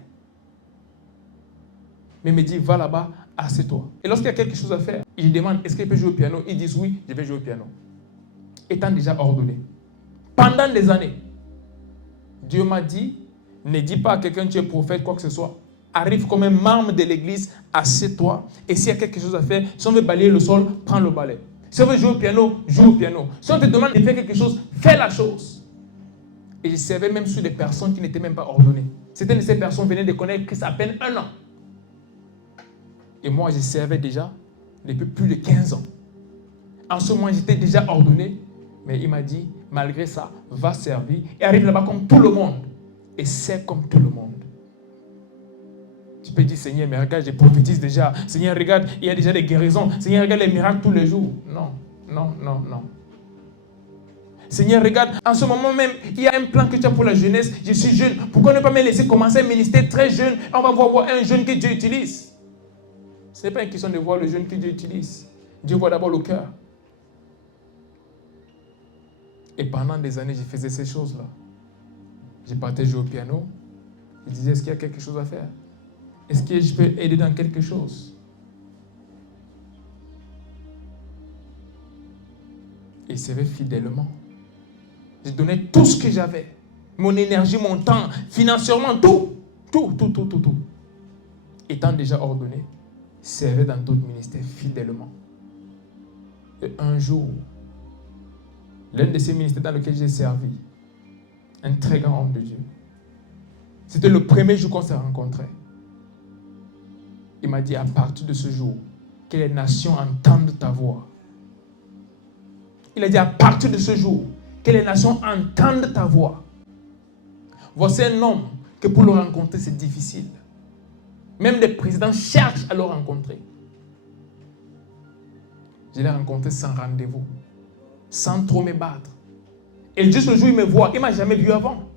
Mais il me dit, va là-bas, assieds-toi. Et lorsqu'il y a quelque chose à faire, il lui demande, est-ce qu'il peut jouer au piano? Ils disent oui, je vais jouer au piano. Étant déjà ordonné. Pendant des années, Dieu m'a dit, ne dis pas à quelqu'un que tu es prophète, quoi que ce soit. Arrive comme un membre de l'église, assieds-toi. Et s'il y a quelque chose à faire, si on veut balayer le sol, prends le balai. Si on veut jouer au piano, joue au piano. Si on te demande de faire quelque chose, fais la chose. Et je servais même sur des personnes qui n'étaient même pas ordonnées. Certaines de ces personnes venaient de connaître Christ à peine 1 an. Et moi, je servais déjà depuis plus de 15 ans. En ce moment, j'étais déjà ordonné. Mais il m'a dit, malgré ça, va servir et arrive là-bas comme tout le monde. Et sers comme tout le monde. Tu peux dire, Seigneur, mais regarde, je prophétise déjà. Seigneur, regarde, il y a déjà des guérisons. Seigneur, regarde les miracles tous les jours. Non, non, non, non. Seigneur, regarde, en ce moment même, il y a un plan que tu as pour la jeunesse. Je suis jeune. Pourquoi ne pas me laisser commencer un ministère très jeune? On va voir un jeune que Dieu utilise. Ce n'est pas une question de voir le jeune que Dieu utilise. Dieu voit d'abord le cœur. Et pendant des années, je faisais ces choses-là. Je partais jouer au piano. Je disais, est-ce qu'il y a quelque chose à faire? Est-ce que je peux aider dans quelque chose? Et il servait fidèlement. Je donnais tout ce que j'avais. Mon énergie, mon temps, financièrement, tout. Tout. Étant déjà ordonné, servait dans d'autres ministères fidèlement. Et un jour, l'un de ces ministères dans lequel j'ai servi, un très grand homme de Dieu, c'était le premier jour qu'on s'est rencontrés. Il m'a dit, à partir de ce jour, que les nations entendent ta voix. Il a dit, à partir de ce jour, que les nations entendent ta voix. Voici un homme que pour le rencontrer, c'est difficile. Même les présidents cherchent à le rencontrer. Je l'ai rencontré sans rendez-vous, sans trop me battre. Et juste le jour où il me voit, il ne m'a jamais vu avant.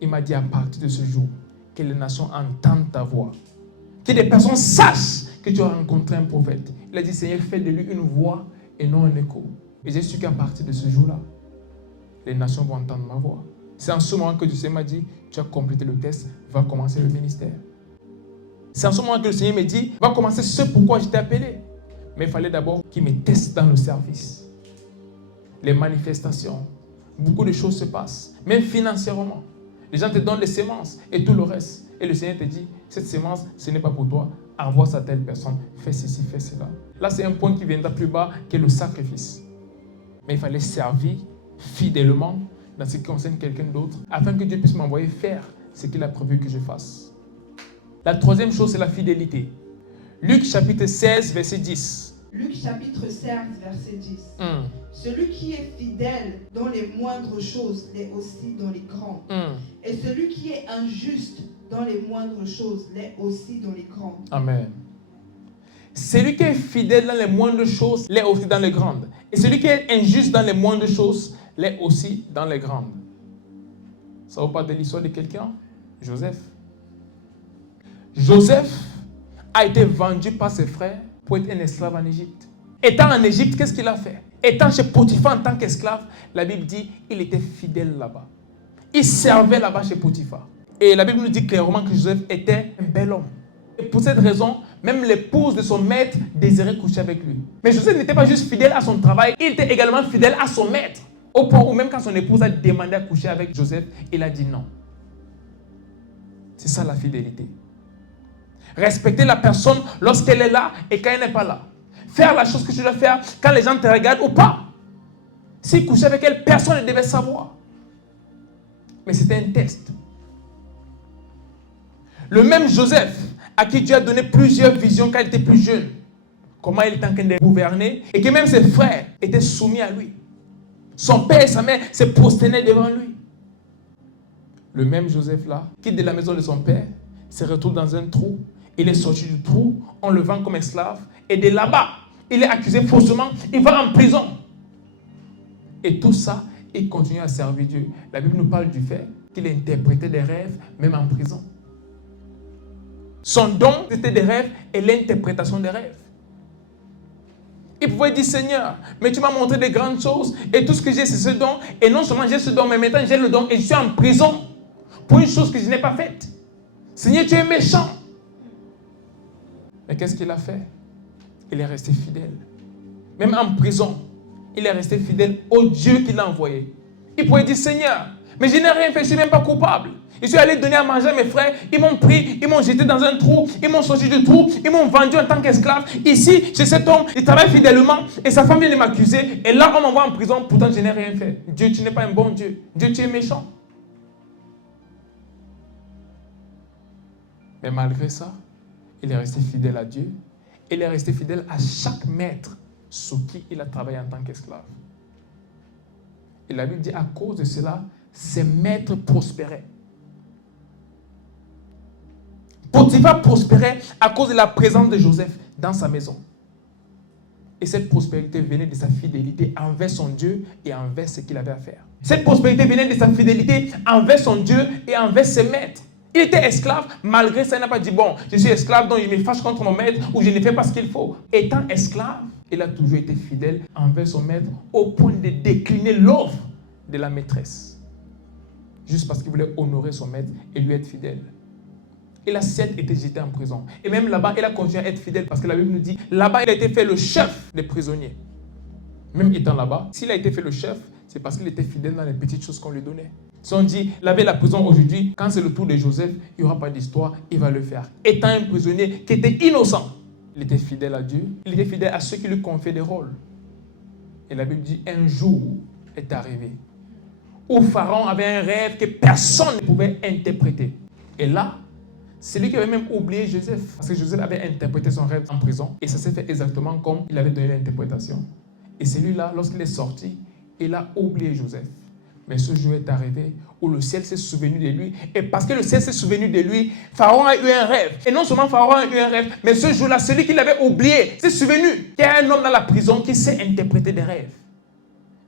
Il m'a dit, à partir de ce jour, que les nations entendent ta voix. Que des personnes sachent que tu as rencontré un prophète. Il a dit, Seigneur, fais de lui une voix et non un écho. Et j'ai su qu'à partir de ce jour-là, les nations vont entendre ma voix. C'est en ce moment que Dieu m'a dit, tu as complété le test, va commencer le ministère. C'est en ce moment que le Seigneur me dit, va commencer ce pourquoi je t'ai appelé. Mais il fallait d'abord qu'il me teste dans le service. Les manifestations, beaucoup de choses se passent, même financièrement. Les gens te donnent des semences et tout le reste. Et le Seigneur te dit, cette semence, ce n'est pas pour toi, envoie ça à telle personne, fais ceci, fais cela. Là, c'est un point qui viendra plus bas que le sacrifice. Mais il fallait servir fidèlement dans ce qui concerne quelqu'un d'autre, afin que Dieu puisse m'envoyer faire ce qu'il a prévu que je fasse. La troisième chose, c'est la fidélité. Luc chapitre 16, verset 10. Luc chapitre 16, verset 10. Celui qui est fidèle dans les moindres choses l'est aussi dans les grandes. Et celui qui est injuste dans les moindres choses l'est aussi dans les grandes. Amen. Celui qui est fidèle dans les moindres choses l'est aussi dans les grandes. Et celui qui est injuste dans les moindres choses l'est aussi dans les grandes. Ça vous parle de l'histoire de quelqu'un? Joseph. Joseph a été vendu par ses frères pour être un esclave en Égypte. Étant en Égypte, qu'est-ce qu'il a fait? Étant chez Potiphar en tant qu'esclave, la Bible dit qu'il était fidèle là-bas. Il servait là-bas chez Potiphar. Et la Bible nous dit clairement que Joseph était un bel homme. Et pour cette raison, même l'épouse de son maître désirait coucher avec lui. Mais Joseph n'était pas juste fidèle à son travail, il était également fidèle à son maître. Au point où même quand son épouse a demandé à coucher avec Joseph, il a dit non. C'est ça la fidélité. Respecter la personne lorsqu'elle est là et quand elle n'est pas là. Faire la chose que tu dois faire quand les gens te regardent ou pas. Si coucher avec elle, personne ne devait savoir. Mais c'était un test. Le même Joseph, à qui Dieu a donné plusieurs visions quand il était plus jeune, comment il était en train de gouverner, et que même ses frères étaient soumis à lui. Son père et sa mère se prosternaient devant lui. Le même Joseph-là, quitte de la maison de son père, se retrouve dans un trou. Il est sorti du trou, on le vend comme esclave, et de là-bas, il est accusé faussement, il va en prison. Et tout ça, il continue à servir Dieu. La Bible nous parle du fait qu'il a interprété des rêves, même en prison. Son don, c'était des rêves et l'interprétation des rêves. Il pouvait dire, Seigneur, mais tu m'as montré des grandes choses, et tout ce que j'ai, c'est ce don. Et non seulement j'ai ce don, mais maintenant j'ai le don, et je suis en prison pour une chose que je n'ai pas faite. Seigneur, tu es méchant. Mais qu'est-ce qu'il a fait? Il est resté fidèle. Même en prison, il est resté fidèle au Dieu qui l'a envoyé. Il pouvait dire, Seigneur, mais je n'ai rien fait, je ne suis même pas coupable. Je suis allé donner à manger à mes frères, ils m'ont pris, ils m'ont jeté dans un trou, ils m'ont sorti du trou, ils m'ont vendu en tant qu'esclave. Ici, chez cet homme, il travaille fidèlement et sa femme vient de m'accuser. Et là, on m'envoie en prison, pourtant je n'ai rien fait. Dieu, tu n'es pas un bon Dieu. Dieu, tu es méchant. Mais malgré ça, il est resté fidèle à Dieu. Il est resté fidèle à chaque maître sous qui il a travaillé en tant qu'esclave. Et la Bible dit, à cause de cela, ses maîtres prospéraient. Potiphar prospérait à cause de la présence de Joseph dans sa maison. Et cette prospérité venait de sa fidélité envers son Dieu et envers ce qu'il avait à faire. Cette prospérité venait de sa fidélité envers son Dieu et envers ses maîtres. Il était esclave, malgré ça, il n'a pas dit, bon, je suis esclave, donc je me fâche contre mon maître ou je ne fais pas ce qu'il faut. Étant esclave, il a toujours été fidèle envers son maître au point de décliner l'offre de la maîtresse. Juste parce qu'il voulait honorer son maître et lui être fidèle. Il a certes été jeté en prison. Et même là-bas, il a continué à être fidèle parce que la Bible nous dit, là-bas, il a été fait le chef des prisonniers. Même étant là-bas, s'il a été fait le chef, c'est parce qu'il était fidèle dans les petites choses qu'on lui donnait. Si on dit, laver la prison aujourd'hui, quand c'est le tour de Joseph, il n'y aura pas d'histoire, il va le faire. Étant un prisonnier qui était innocent, il était fidèle à Dieu, il était fidèle à ceux qui lui confiaient des rôles. Et la Bible dit, un jour est arrivé où Pharaon avait un rêve que personne ne pouvait interpréter. Et là, c'est lui qui avait même oublié Joseph. Parce que Joseph avait interprété son rêve en prison. Et ça s'est fait exactement comme il avait donné l'interprétation. Et celui-là, lorsqu'il est sorti, il a oublié Joseph. Mais ce jour est arrivé où le ciel s'est souvenu de lui. Et parce que le ciel s'est souvenu de lui, Pharaon a eu un rêve. Et non seulement Pharaon a eu un rêve, mais ce jour-là, celui qui l'avait oublié s'est souvenu qu'il y a un homme dans la prison qui sait interpréter des rêves.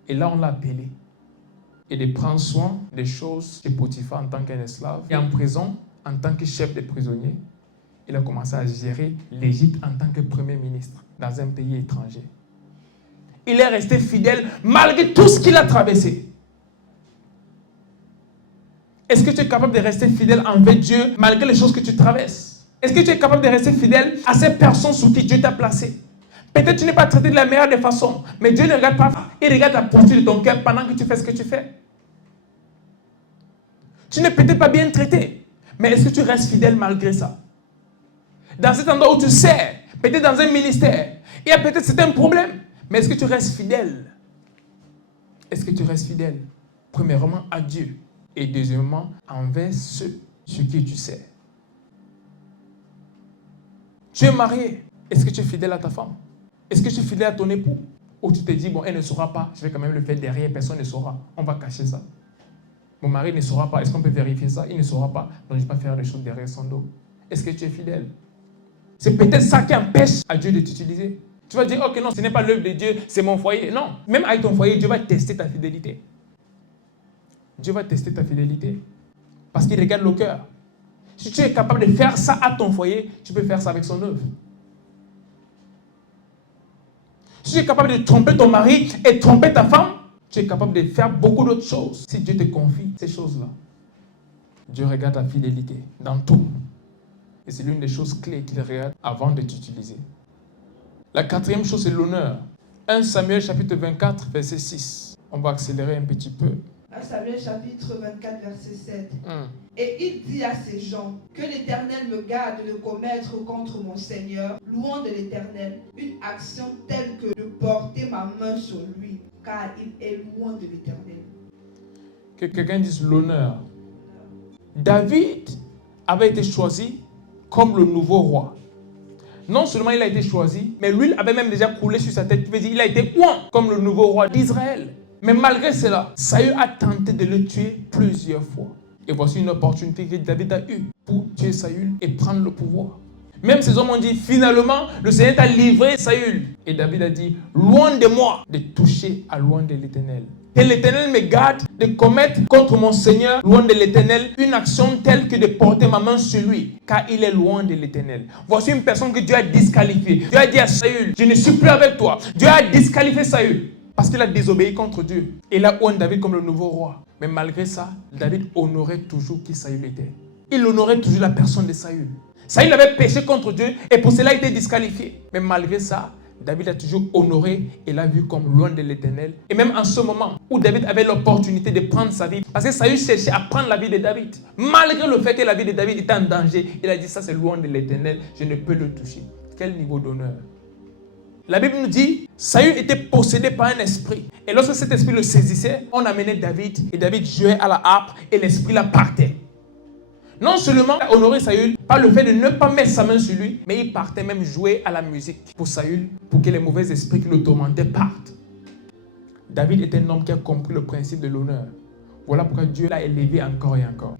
Et là, on l'a appelé. Et de prendre soin des choses de Potiphar en tant qu'un esclave. Et en prison, en tant que chef des prisonniers, il a commencé à gérer l'Égypte en tant que premier ministre dans un pays étranger. Il est resté fidèle malgré tout ce qu'il a traversé. Est-ce que tu es capable de rester fidèle envers Dieu malgré les choses que tu traverses? Est-ce que tu es capable de rester fidèle à ces personnes sous qui Dieu t'a placé? Peut-être tu n'es pas traité de la meilleure des façons, mais Dieu ne regarde pas ça. Il regarde la posture de ton cœur pendant que tu fais ce que tu fais. Tu n'es peut-être pas bien traité, mais est-ce que tu restes fidèle malgré ça? Dans cet endroit où tu sers, peut-être dans un ministère, il y a peut-être certains problèmes, mais est-ce que tu restes fidèle? Est-ce que tu restes fidèle? Premièrement à Dieu et deuxièmement envers ceux sur qui tu sers. Tu es marié, est-ce que tu es fidèle à ta femme? Est-ce que tu es fidèle à ton époux? Ou tu te dis, bon, elle ne saura pas, je vais quand même le faire derrière, personne ne saura, on va cacher ça. Mon mari ne saura pas, est-ce qu'on peut vérifier ça? Il ne saura pas, donc je ne vais pas faire des choses derrière son dos. Est-ce que tu es fidèle? C'est peut-être ça qui empêche à Dieu de t'utiliser. Tu vas dire, ok, non, ce n'est pas l'œuvre de Dieu, c'est mon foyer. Non, même avec ton foyer, Dieu va tester ta fidélité. Dieu va tester ta fidélité. Parce qu'il regarde le cœur. Si tu es capable de faire ça à ton foyer, tu peux faire ça avec son œuvre. Si tu es capable de tromper ton mari et tromper ta femme, tu es capable de faire beaucoup d'autres choses. Si Dieu te confie ces choses-là, Dieu regarde ta fidélité dans tout. Et c'est l'une des choses clés qu'il regarde avant de t'utiliser. La quatrième chose, c'est l'honneur. 1 Samuel chapitre 24, verset 6. On va accélérer un petit peu. 1 Samuel chapitre 24, verset 7. Et il dit à ces gens, que l'Éternel me garde de commettre contre mon Seigneur, louant de l'Éternel, une action telle que de porter ma main sur lui, car il est loin de l'Éternel. Que quelqu'un dise l'honneur. David avait été choisi comme le nouveau roi. Non seulement il a été choisi, mais l'huile avait même déjà coulé sur sa tête. Il a été oint comme le nouveau roi d'Israël. Mais malgré cela, Saül a tenté de le tuer plusieurs fois. Et voici une opportunité que David a eue pour tuer Saül et prendre le pouvoir. Même ces hommes ont dit, finalement, le Seigneur t'a livré Saül. Et David a dit, loin de moi de toucher à loin de l'Éternel. Et l'Éternel me garde de commettre contre mon Seigneur, loin de l'Éternel, une action telle que de porter ma main sur lui, car il est loin de l'Éternel. Voici une personne que Dieu a disqualifiée. Dieu a dit à Saül, je ne suis plus avec toi. Dieu a disqualifié Saül parce qu'il a désobéi contre Dieu. Et il a oint David comme le nouveau roi. Mais malgré ça, David honorait toujours qui Saül était. Il honorait toujours la personne de Saül. Saül avait péché contre Dieu et pour cela il a été disqualifié. Mais malgré ça, David a toujours honoré et l'a vu comme loin de l'Éternel. Et même en ce moment où David avait l'opportunité de prendre sa vie, parce que Saül cherchait à prendre la vie de David. Malgré le fait que la vie de David était en danger, il a dit ça c'est loin de l'Éternel, je ne peux le toucher. Quel niveau d'honneur! La Bible nous dit, Saül était possédé par un esprit. Et lorsque cet esprit le saisissait, on amenait David et David jouait à la harpe et l'esprit la partait. Non seulement honorer Saül par le fait de ne pas mettre sa main sur lui, mais il partait même jouer à la musique pour Saül, pour que les mauvais esprits qui le tourmentaient partent. David est un homme qui a compris le principe de l'honneur. Voilà pourquoi Dieu l'a élevé encore et encore.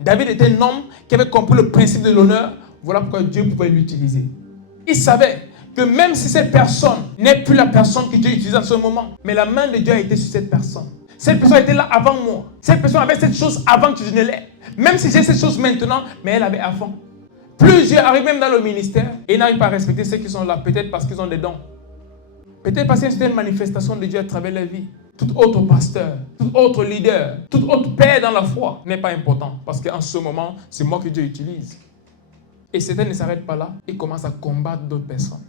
David était un homme qui avait compris le principe de l'honneur. Voilà pourquoi Dieu pouvait l'utiliser. Il savait que même si cette personne n'est plus la personne que Dieu utilise en ce moment, mais la main de Dieu a été sur cette personne. Cette personne était là avant moi. Cette personne avait cette chose avant que je ne l'aie. Même si j'ai cette chose maintenant, mais elle avait avant. Plusieurs arrivent même dans le ministère et n'arrivent pas à respecter ceux qui sont là, peut-être parce qu'ils ont des dons. Peut-être parce que c'est une manifestation de Dieu à travers la vie. Tout autre pasteur, tout autre leader, tout autre père dans la foi n'est pas important. Parce qu'en ce moment, c'est moi que Dieu utilise. Et certains ne s'arrêtent pas là. Ils commencent à combattre d'autres personnes.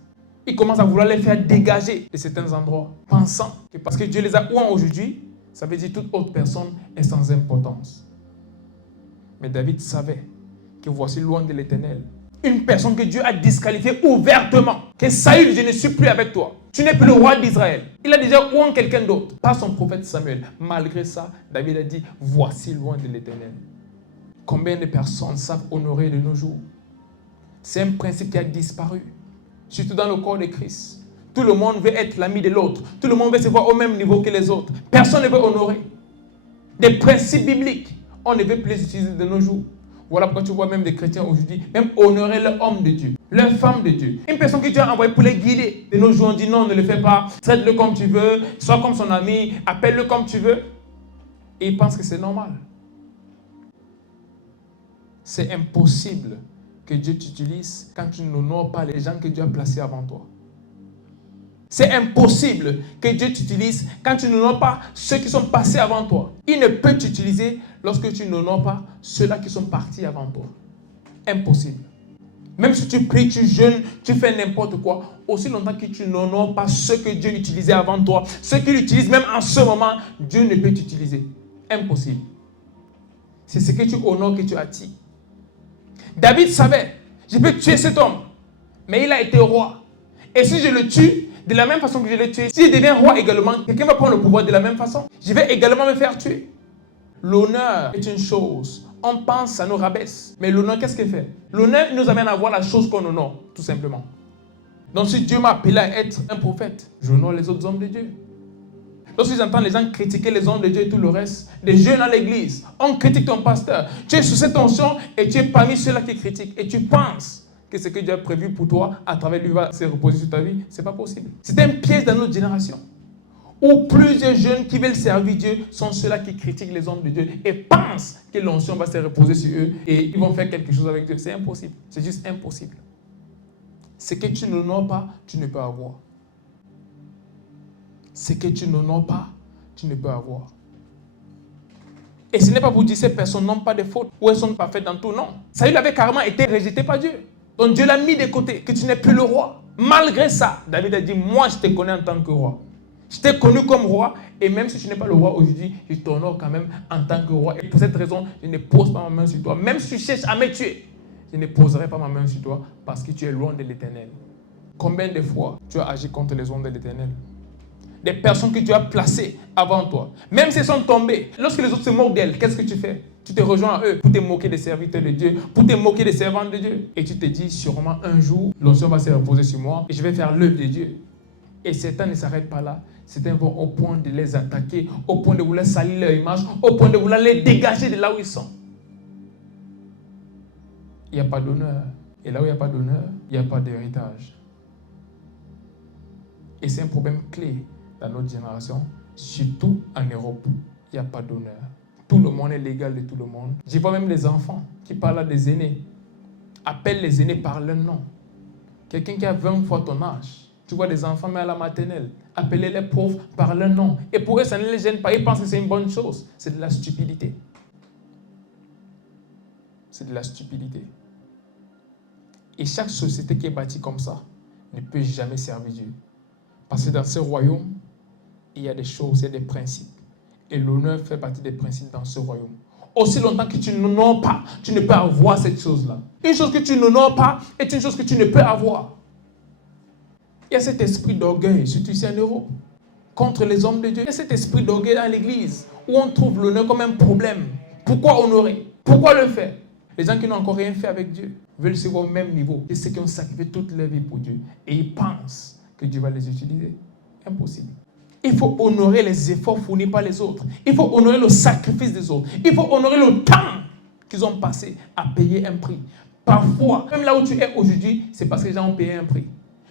Ils commencent à vouloir les faire dégager de certains endroits, pensant que parce que Dieu les a oués aujourd'hui, ça veut dire que toute autre personne est sans importance. Mais David savait que voici loin de l'Éternel une personne que Dieu a disqualifiée ouvertement. Que Saül, je ne suis plus avec toi. Tu n'es plus le roi d'Israël. Il a déjà oué quelqu'un d'autre, pas son prophète Samuel. Malgré ça, David a dit, voici loin de l'Éternel. Combien de personnes savent honorer de nos jours? C'est un principe qui a disparu, surtout dans le corps de Christ. Tout le monde veut être l'ami de l'autre. Tout le monde veut se voir au même niveau que les autres. Personne ne veut honorer. Des principes bibliques, on ne veut plus les utiliser de nos jours. Voilà pourquoi tu vois même des chrétiens aujourd'hui, même honorer l'homme de Dieu, leur femme de Dieu. Une personne que Dieu a envoyée pour les guider. De nos jours, on dit non, ne le fais pas. Traite-le comme tu veux, sois comme son ami, appelle-le comme tu veux. Et ils pensent que c'est normal. C'est impossible que Dieu t'utilise quand tu n'honores pas les gens que Dieu a placés avant toi. C'est impossible que Dieu t'utilise quand tu n'honores pas ceux qui sont passés avant toi. Il ne peut t'utiliser lorsque tu n'honores pas ceux-là qui sont partis avant toi. Impossible. Même si tu pries, tu jeûnes, tu fais n'importe quoi, aussi longtemps que tu n'honores pas ceux que Dieu utilisait avant toi, ceux qui l'utilisent même en ce moment, Dieu ne peut t'utiliser. Impossible. C'est ce que tu honores que tu attires. David savait, je peux tuer cet homme, mais il a été roi. Et si je le tue, de la même façon que je l'ai tué, si je deviens roi également, quelqu'un va prendre le pouvoir de la même façon. Je vais également me faire tuer. L'honneur est une chose. On pense, ça nous rabaisse. Mais l'honneur, qu'est-ce qu'il fait? L'honneur nous amène à voir la chose qu'on honore, tout simplement. Donc si Dieu m'a appelé à être un prophète, j'honore les autres hommes de Dieu. Lorsque j'entends les gens critiquer les hommes de Dieu et tout le reste, des jeunes à l'église, on critique ton pasteur. Tu es sous cette tension et tu es parmi ceux-là qui critiquent. Et tu penses que ce que Dieu a prévu pour toi, à travers lui, va se reposer sur ta vie. Ce n'est pas possible. C'est un piège dans notre génération. Où plusieurs jeunes qui veulent servir Dieu sont ceux-là qui critiquent les hommes de Dieu et pensent que l'onction va se reposer sur eux et ils vont faire quelque chose avec Dieu. C'est impossible. C'est juste impossible. Ce que tu n'honores pas, tu ne peux avoir. Ce que tu n'honores pas, tu ne peux avoir. Et ce n'est pas pour dire que ces personnes n'ont pas de fautes ou elles sont parfaites dans tout, non. Saül avait carrément été rejeté par Dieu. Donc Dieu l'a mis de côté, que tu n'es plus le roi. Malgré ça, David a dit, moi je te connais en tant que roi. Je t'ai connu comme roi et même si tu n'es pas le roi aujourd'hui, je t'honore quand même en tant que roi. Et pour cette raison, je ne pose pas ma main sur toi. Même si tu cherches à me tuer, je ne poserai pas ma main sur toi parce que tu es loin de l'Éternel. Combien de fois tu as agi contre les hommes de l'Éternel? Des personnes que Dieu a placées avant toi. Même si elles sont tombées, lorsque les autres se moquent d'elles, qu'est-ce que tu fais? Tu te rejoins à eux pour te moquer des serviteurs de Dieu, pour te moquer des servants de Dieu. Et tu te dis, sûrement un jour, l'onction va se reposer sur moi et je vais faire l'œuvre de Dieu. Et certains ne s'arrêtent pas là. Certains vont au point de les attaquer, au point de vouloir salir leur image, au point de vouloir les dégager de là où ils sont. Il n'y a pas d'honneur. Et là où il n'y a pas d'honneur, il n'y a pas d'héritage. Et c'est un problème clé dans notre génération, surtout en Europe. Il n'y a pas d'honneur. Tout le monde est l'égal de tout le monde. Je vois même les enfants qui parlent à des aînés. Appellent les aînés par leur nom. Quelqu'un qui a 20 fois ton âge. Tu vois des enfants, mais à la maternelle. Appeler les pauvres par leur nom. Et pour eux, ça ne les gêne pas. Ils pensent que c'est une bonne chose. C'est de la stupidité. C'est de la stupidité. Et chaque société qui est bâtie comme ça ne peut jamais servir Dieu. Parce que dans ce royaume, il y a des choses, il y a des principes. Et l'honneur fait partie des principes dans ce royaume. Aussi longtemps que tu n'honores pas, tu ne peux avoir cette chose-là. Une chose que tu n'honores pas est une chose que tu ne peux avoir. Il y a cet esprit d'orgueil, surtout ici en Europe, contre les hommes de Dieu. Il y a cet esprit d'orgueil dans l'église, où on trouve l'honneur comme un problème. Pourquoi honorer? Pourquoi le faire? Les gens qui n'ont encore rien fait avec Dieu veulent se voir au même niveau que ceux qui ont sacrifié toute leur vie pour Dieu. Et ils pensent que Dieu va les utiliser. Impossible. Il faut honorer les efforts fournis par les autres. Il faut honorer le sacrifice des autres. Il faut honorer le temps qu'ils ont passé à payer un prix. Parfois, même là où tu es aujourd'hui, c'est parce que les gens ont payé un prix.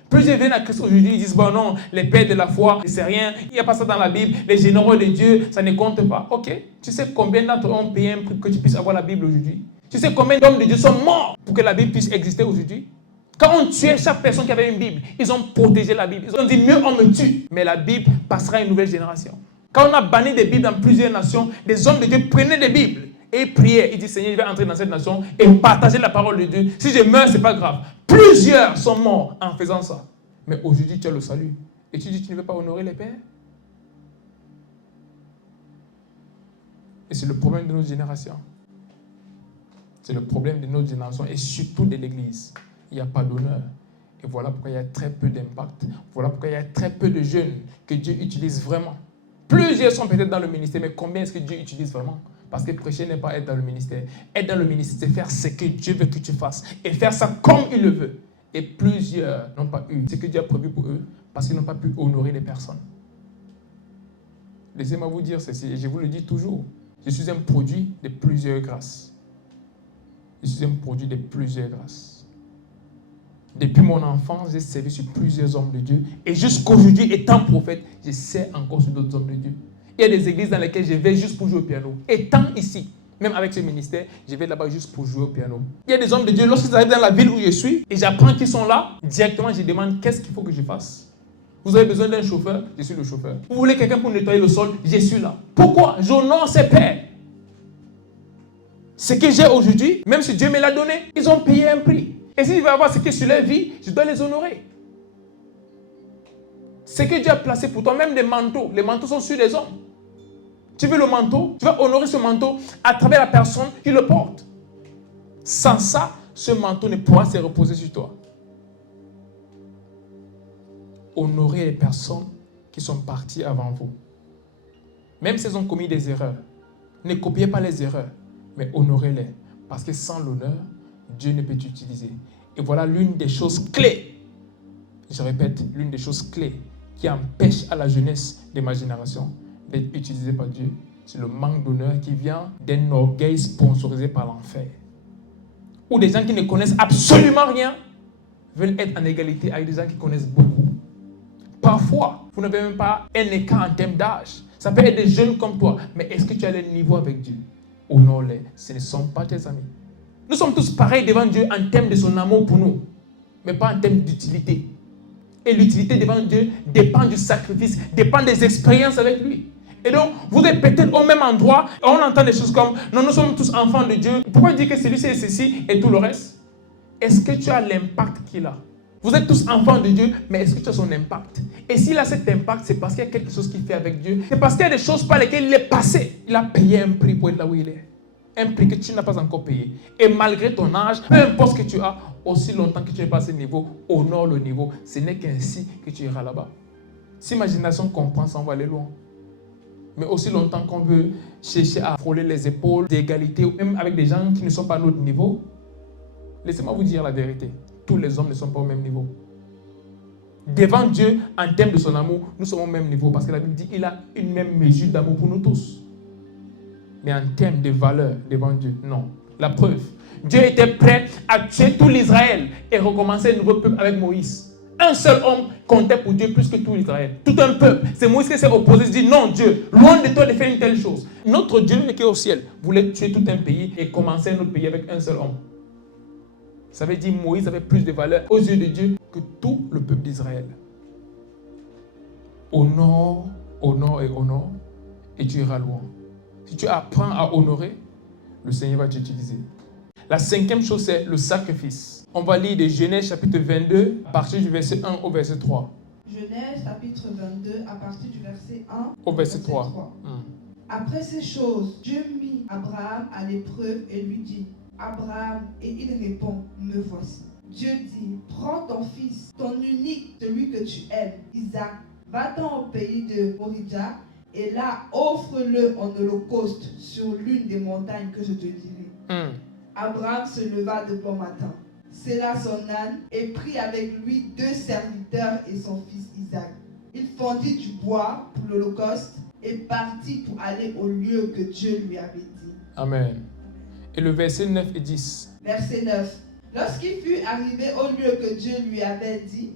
Plusieurs viennent à Christ aujourd'hui, ils disent, bon non, les pères de la foi, c'est rien, il n'y a pas ça dans la Bible, les généraux de Dieu, ça ne compte pas. Ok, tu sais combien d'entre eux ont payé un prix pour que tu puisses avoir la Bible aujourd'hui? Tu sais combien d'hommes de Dieu sont morts pour que la Bible puisse exister aujourd'hui? Quand on tuait chaque personne qui avait une Bible, ils ont protégé la Bible. Ils ont dit, mieux on me tue, mais la Bible passera à une nouvelle génération. Quand on a banni des Bibles dans plusieurs nations, des hommes de Dieu prenaient des Bibles et priaient. Ils disent, Seigneur, je vais entrer dans cette nation et partager la parole de Dieu. Si je meurs, ce n'est pas grave. Plusieurs sont morts en faisant ça. Mais aujourd'hui, tu as le salut. Et tu dis, tu ne veux pas honorer les pères? Et c'est le problème de notre génération. C'est le problème de notre génération et surtout de l'Église. Il n'y a pas d'honneur. Et voilà pourquoi il y a très peu d'impact. Voilà pourquoi il y a très peu de jeunes que Dieu utilise vraiment. Plusieurs sont peut-être dans le ministère, mais combien est-ce que Dieu utilise vraiment? Parce que prêcher n'est pas être dans le ministère. Être dans le ministère, c'est faire ce que Dieu veut que tu fasses. Et faire ça comme il le veut. Et plusieurs n'ont pas eu ce que Dieu a prévu pour eux parce qu'ils n'ont pas pu honorer les personnes. Laissez-moi vous dire ceci, et je vous le dis toujours. Je suis un produit de plusieurs grâces. Je suis un produit de plusieurs grâces. Depuis mon enfance, j'ai servi sur plusieurs hommes de Dieu. Et jusqu'aujourd'hui, étant prophète, je sers encore sur d'autres hommes de Dieu. Il y a des églises dans lesquelles je vais juste pour jouer au piano. Étant ici, même avec ce ministère, je vais là-bas juste pour jouer au piano. Il y a des hommes de Dieu, lorsqu'ils arrivent dans la ville où je suis, et j'apprends qu'ils sont là, directement je demande qu'est-ce qu'il faut que je fasse. Vous avez besoin d'un chauffeur, je suis le chauffeur. Vous voulez quelqu'un pour nettoyer le sol, je suis là. Pourquoi? J'honore ses pères. Ce que j'ai aujourd'hui, même si Dieu me l'a donné, ils ont payé un prix. Et si je veux avoir ce qui est sur leur vie, je dois les honorer. Ce que Dieu a placé pour toi, même des manteaux, les manteaux sont sur les hommes. Tu veux le manteau, tu vas honorer ce manteau à travers la personne qui le porte. Sans ça, ce manteau ne pourra se reposer sur toi. Honorez les personnes qui sont parties avant vous. Même si elles ont commis des erreurs, ne copiez pas les erreurs, mais honorez-les. Parce que sans l'honneur, Dieu ne peut t'utiliser. Et voilà l'une des choses clés, je répète, l'une des choses clés qui empêche à la jeunesse de ma génération d'être utilisée par Dieu. C'est le manque d'honneur qui vient d'un orgueil sponsorisé par l'enfer. Où des gens qui ne connaissent absolument rien veulent être en égalité avec des gens qui connaissent beaucoup. Parfois, vous n'avez même pas un écart en termes d'âge. Ça peut être des jeunes comme toi, mais est-ce que tu as le niveau avec Dieu? Honore-les, ce ne sont pas tes amis. Nous sommes tous pareils devant Dieu en termes de son amour pour nous, mais pas en termes d'utilité. Et l'utilité devant Dieu dépend du sacrifice, dépend des expériences avec lui. Et donc, vous êtes peut-être au même endroit, et on entend des choses comme « Non, nous sommes tous enfants de Dieu. Pourquoi dire que celui-ci est ceci et tout le reste ?» Est-ce que tu as l'impact qu'il a? Vous êtes tous enfants de Dieu, mais est-ce que tu as son impact? Et s'il a cet impact, c'est parce qu'il y a quelque chose qu'il fait avec Dieu. C'est parce qu'il y a des choses par lesquelles il est passé. Il a payé un prix pour être là où il est. Un prix que tu n'as pas encore payé. Et malgré ton âge, peu importe ce que tu as, aussi longtemps que tu n'es pas à ce niveau, honore le niveau. Ce n'est qu'ainsi que tu iras là-bas. Si ma génération comprend ça, on va aller loin. Mais aussi longtemps qu'on veut chercher à frôler les épaules d'égalité, ou même avec des gens qui ne sont pas à notre niveau, laissez-moi vous dire la vérité. Tous les hommes ne sont pas au même niveau. Devant Dieu, en termes de son amour, nous sommes au même niveau. Parce que la Bible dit qu'il a une même mesure d'amour pour nous tous. Mais en termes de valeur devant Dieu, non. La preuve, Dieu était prêt à tuer tout l'Israël et recommencer un nouveau peuple avec Moïse. Un seul homme comptait pour Dieu plus que tout l'Israël. Tout un peuple. C'est Moïse qui s'est opposé. Il dit non, Dieu, loin de toi de faire une telle chose. Notre Dieu qui est au ciel voulait tuer tout un pays et commencer un autre pays avec un seul homme. Ça veut dire que Moïse avait plus de valeur aux yeux de Dieu que tout le peuple d'Israël. Honore, honore et honore, et tu iras loin. Si tu apprends à honorer, le Seigneur va t'utiliser. La cinquième chose, c'est le sacrifice. On va lire de Genèse chapitre 22, à partir du verset 1 au verset 3. Genèse chapitre 22, à partir du verset 1 au verset 3. Après ces choses, Dieu mit Abraham à l'épreuve et lui dit, Abraham, et il répond, me voici. Dieu dit, prends ton fils, ton unique, celui que tu aimes, Isaac, va-t'en au pays de Moria, et là, offre-le en holocauste sur l'une des montagnes que je te dirai. Abraham se leva de bon matin, sella son âne et prit avec lui 2 serviteurs et son fils Isaac. Il fendit du bois pour l'holocauste et partit pour aller au lieu que Dieu lui avait dit. Amen. Et le verset 9 et 10. Verset 9. Lorsqu'il fut arrivé au lieu que Dieu lui avait dit,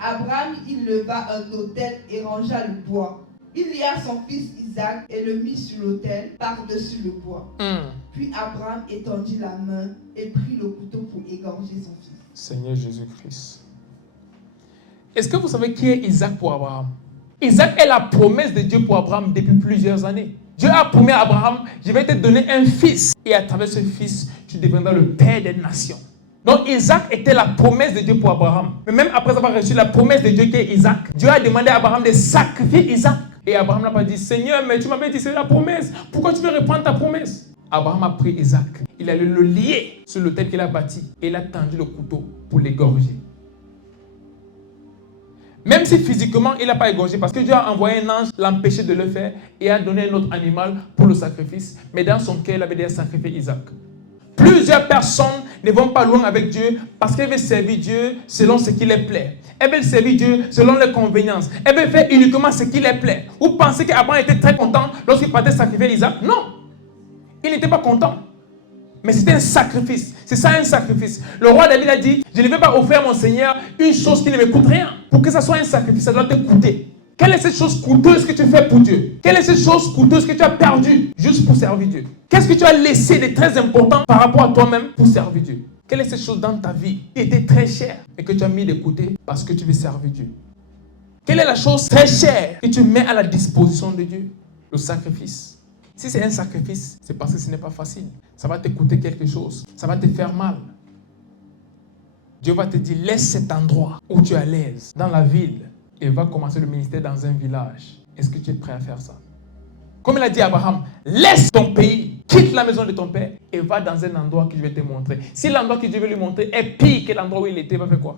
Abraham, il leva un autel et rangea le bois. Il lia son fils Isaac et le mit sur l'autel par-dessus le bois. Puis Abraham étendit la main et prit le couteau pour égorger son fils. Seigneur Jésus-Christ. Est-ce que vous savez qui est Isaac pour Abraham? Isaac est la promesse de Dieu pour Abraham depuis plusieurs années. Dieu a promis à Abraham, je vais te donner un fils. Et à travers ce fils, tu deviendras le père des nations. Donc Isaac était la promesse de Dieu pour Abraham. Mais même après avoir reçu la promesse de Dieu qui est Isaac, Dieu a demandé à Abraham de sacrifier Isaac. Et Abraham n'a pas dit, Seigneur, mais tu m'avais dit c'est la promesse. Pourquoi tu veux reprendre ta promesse? Abraham a pris Isaac. Il allait le lier sur l'autel qu'il a bâti. Et il a tendu le couteau pour l'égorger. Même si physiquement, il n'a pas égorgé, parce que Dieu a envoyé un ange l'empêcher de le faire et a donné un autre animal pour le sacrifice. Mais dans son cœur, il avait déjà sacrifié Isaac. Plusieurs personnes ne vont pas loin avec Dieu parce qu'elles veulent servir Dieu selon ce qui les plaît. Elles veulent servir Dieu selon leurs conveniences. Elles veulent faire uniquement ce qui les plaît. Vous pensez qu'Abraham était très content lorsqu'il partait sacrifier Isaac? Non. Il n'était pas content. Mais c'était un sacrifice. C'est ça un sacrifice. Le roi David a dit, je ne vais pas offrir à mon Seigneur une chose qui ne me coûte rien. Pour que ça soit un sacrifice, ça doit te coûter. Quelle est cette chose coûteuse que tu fais pour Dieu? Quelle est cette chose coûteuse que tu as perdue juste pour servir Dieu? Qu'est-ce que tu as laissé de très important par rapport à toi-même pour servir Dieu? Quelle est cette chose dans ta vie qui était très chère et que tu as mis de côté parce que tu veux servir Dieu? Quelle est la chose très chère que tu mets à la disposition de Dieu? Le sacrifice. Si c'est un sacrifice, c'est parce que ce n'est pas facile. Ça va te coûter quelque chose. Ça va te faire mal. Dieu va te dire, laisse cet endroit où tu es à l'aise, dans la ville, et va commencer le ministère dans un village. Est-ce que tu es prêt à faire ça? Comme il a dit à Abraham, laisse ton pays, quitte la maison de ton père et va dans un endroit que je vais te montrer. Si l'endroit que Dieu veut lui montrer est pire que l'endroit où il était, il va faire quoi?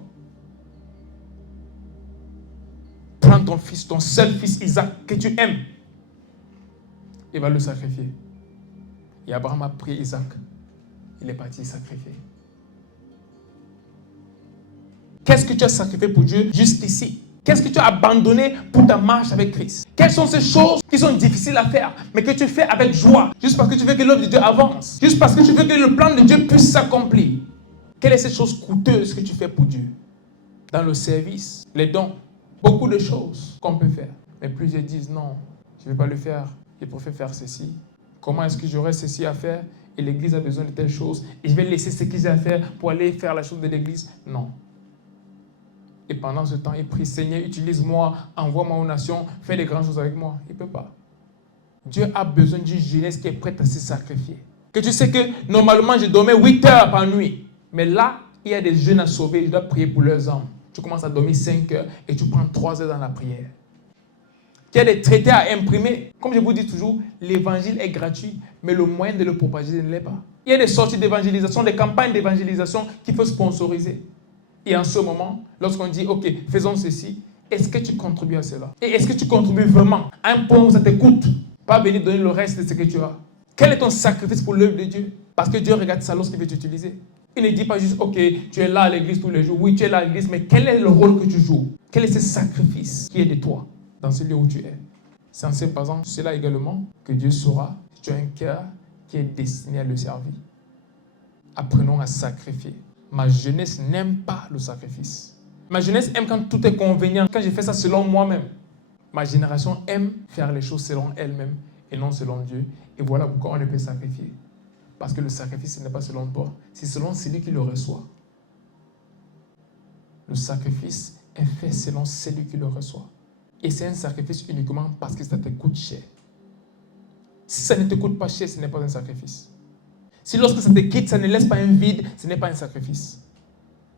Prends ton fils, ton seul fils Isaac, que tu aimes, et va le sacrifier. Et Abraham a pris Isaac. Il est parti sacrifier. Qu'est-ce que tu as sacrifié pour Dieu jusqu'ici? Qu'est-ce que tu as abandonné pour ta marche avec Christ? Quelles sont ces choses qui sont difficiles à faire, mais que tu fais avec joie, juste parce que tu veux que l'œuvre de Dieu avance, juste parce que tu veux que le plan de Dieu puisse s'accomplir? Quelle est cette chose coûteuse que tu fais pour Dieu? Dans le service, les dons, beaucoup de choses qu'on peut faire. Mais plusieurs disent non, je ne vais pas le faire. Je préfère faire ceci. Comment est-ce que j'aurai ceci à faire? Et l'église a besoin de telle chose. Et je vais laisser ce que j'ai à faire pour aller faire la chose de l'église. Non. Et pendant ce temps, il prie, Seigneur, utilise-moi, envoie-moi aux nations, fais les grandes choses avec moi. Il ne peut pas. Dieu a besoin d'une jeunesse qui est prête à se sacrifier. Que tu sais que normalement, je dormais 8 heures par nuit. Mais là, il y a des jeunes à sauver, je dois prier pour leurs âmes. Tu commences à dormir 5 heures et tu prends 3 heures dans la prière. Qu'il y a des traités à imprimer. Comme je vous dis toujours, l'évangile est gratuit, mais le moyen de le propager ne l'est pas. Il y a des sorties d'évangélisation, des campagnes d'évangélisation qu'il faut sponsoriser. Et en ce moment, lorsqu'on dit, ok, faisons ceci, est-ce que tu contribues à cela? Et est-ce que tu contribues vraiment à un point où ça te coûte? Pas venir donner le reste de ce que tu as. Quel est ton sacrifice pour l'œuvre de Dieu? Parce que Dieu regarde ça lorsqu'il veut t'utiliser. Il ne dit pas juste, ok, tu es là à l'église tous les jours. Oui, tu es là à l'église, mais quel est le rôle que tu joues? Quel est ce sacrifice qui est de toi dans ce lieu où tu es? C'est en se basant sur cela également que Dieu saura que tu as un cœur qui est destiné à le servir. Apprenons à sacrifier. Ma jeunesse n'aime pas le sacrifice. Ma jeunesse aime quand tout est convenient, quand je fais ça selon moi-même. Ma génération aime faire les choses selon elle-même et non selon Dieu. Et voilà pourquoi on ne peut sacrifier. Parce que le sacrifice, ce n'est pas selon toi, c'est selon celui qui le reçoit. Le sacrifice est fait selon celui qui le reçoit. Et c'est un sacrifice uniquement parce que ça te coûte cher. Si ça ne te coûte pas cher, ce n'est pas un sacrifice. Si lorsque ça te quitte, ça ne laisse pas un vide, ce n'est pas un sacrifice.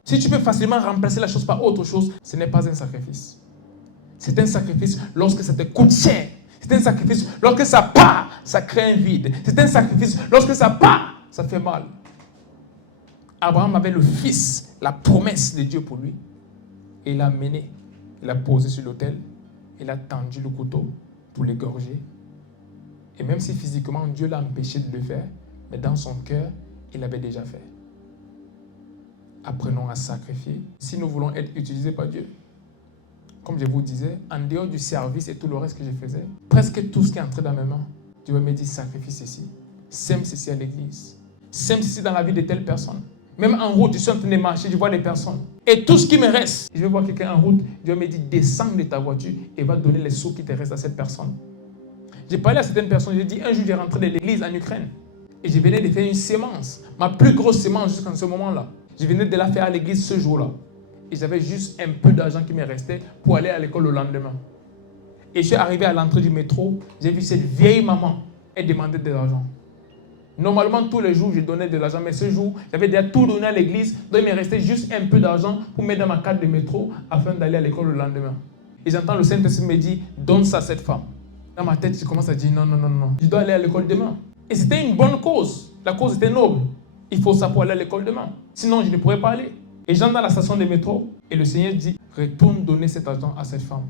Si tu peux facilement remplacer la chose par autre chose, ce n'est pas un sacrifice. C'est un sacrifice lorsque ça te coûte cher. C'est un sacrifice lorsque ça part, ça crée un vide. C'est un sacrifice lorsque ça part, ça fait mal. Abraham avait le fils, la promesse de Dieu pour lui. Et il l'a mené, il l'a posé sur l'autel, il a tendu le couteau pour l'égorger. Et même si physiquement Dieu l'a empêché de le faire, mais dans son cœur, il l'avait déjà fait. Apprenons à sacrifier si nous voulons être utilisés par Dieu. Comme je vous disais, en dehors du service et tout le reste que je faisais, presque tout ce qui entrait dans mes mains, Dieu me dit sacrifie ceci, sème ceci à l'église, s'immiscer dans la vie de telle personne. Même en route, je suis en train de marcher, je vois des personnes. Et tout ce qui me reste, je vais voir quelqu'un en route, Dieu me dit, descends de ta voiture et va donner les sous qui te restent à cette personne. J'ai parlé à certaines personnes, j'ai dit, un jour, j'ai rentré de l'église en Ukraine. Et je venais de faire une sémence, ma plus grosse sémence jusqu'à ce moment-là. Je venais de la faire à l'église ce jour-là. Et j'avais juste un peu d'argent qui me restait pour aller à l'école le lendemain. Et je suis arrivé à l'entrée du métro, j'ai vu cette vieille maman, elle demandait de l'argent. Normalement, tous les jours, je donnais de l'argent, mais ce jour, j'avais déjà tout donné à l'église, donc il me restait juste un peu d'argent pour mettre dans ma carte de métro afin d'aller à l'école le lendemain. Et j'entends le Saint-Esprit me dire, donne ça à cette femme. Dans ma tête, je commence à dire, non, je dois aller à l'école demain. Et c'était une bonne cause, la cause était noble. Il faut ça pour aller à l'école demain, sinon je ne pourrais pas aller. Et j'entre dans la station de métro, et le Seigneur dit, retourne donner cet argent à cette femme.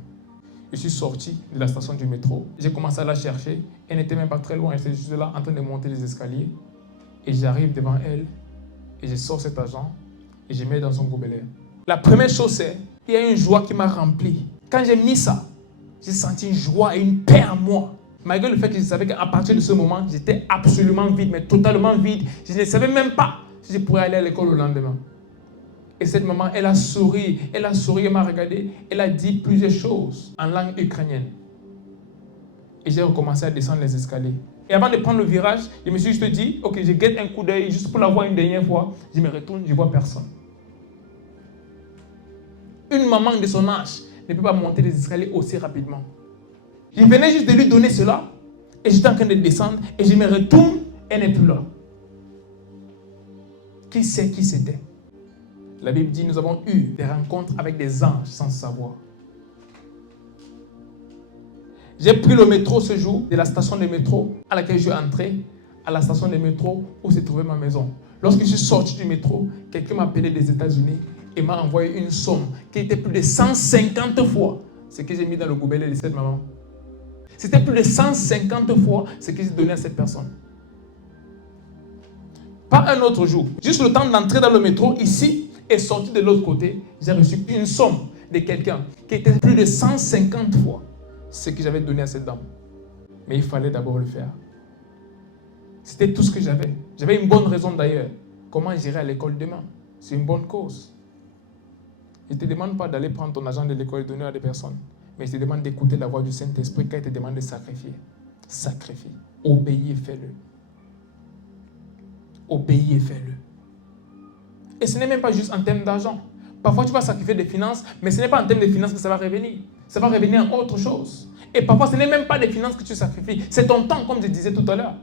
Je suis sorti de la station du métro. J'ai commencé à la chercher. Elle n'était même pas très loin. Elle était juste là en train de monter les escaliers. Et j'arrive devant elle. Et je sors cet argent. Et je mets dans son gobelet. La première chose, c'est qu'il y a une joie qui m'a rempli. Quand j'ai mis ça, j'ai senti une joie et une paix en moi. Malgré le fait que je savais qu'à partir de ce moment, j'étais absolument vide, mais totalement vide. Je ne savais même pas si je pourrais aller à l'école le lendemain. Et cette maman, elle a souri, elle m'a regardé, elle a dit plusieurs choses en langue ukrainienne. Et j'ai recommencé à descendre les escaliers. Et avant de prendre le virage, je me suis juste dit, ok, je guette un coup d'œil juste pour la voir une dernière fois. Je me retourne, je ne vois personne. Une maman de son âge ne peut pas monter les escaliers aussi rapidement. Je venais juste de lui donner cela, et j'étais en train de descendre, et je me retourne, elle n'est plus là. Qui sait qui c'était? La Bible dit, nous avons eu des rencontres avec des anges sans savoir. J'ai pris le métro ce jour, de la station de métro à laquelle je suis entré, à la station de métro où se trouvait ma maison. Lorsque je suis sorti du métro, quelqu'un m'a appelé des États-Unis et m'a envoyé une somme qui était plus de 150 fois ce que j'ai mis dans le gobelet de cette maman. C'était plus de 150 fois ce que j'ai donné à cette personne. Pas un autre jour. Juste le temps d'entrer dans le métro ici, et sorti de l'autre côté, j'ai reçu une somme de quelqu'un qui était plus de 150 fois ce que j'avais donné à cette dame. Mais il fallait d'abord le faire. C'était tout ce que j'avais. J'avais une bonne raison d'ailleurs. Comment j'irai à l'école demain? C'est une bonne cause. Je ne te demande pas d'aller prendre ton argent de l'école et donner à des personnes. Mais je te demande d'écouter la voix du Saint-Esprit quand il te demande de sacrifier. Sacrifie. Obéis et fais-le. Obéis et fais-le. Et ce n'est même pas juste en termes d'argent. Parfois, tu vas sacrifier des finances, mais ce n'est pas en termes de finances que ça va revenir. Ça va revenir en autre chose. Et parfois, ce n'est même pas des finances que tu sacrifies. C'est ton temps, comme je disais tout à l'heure.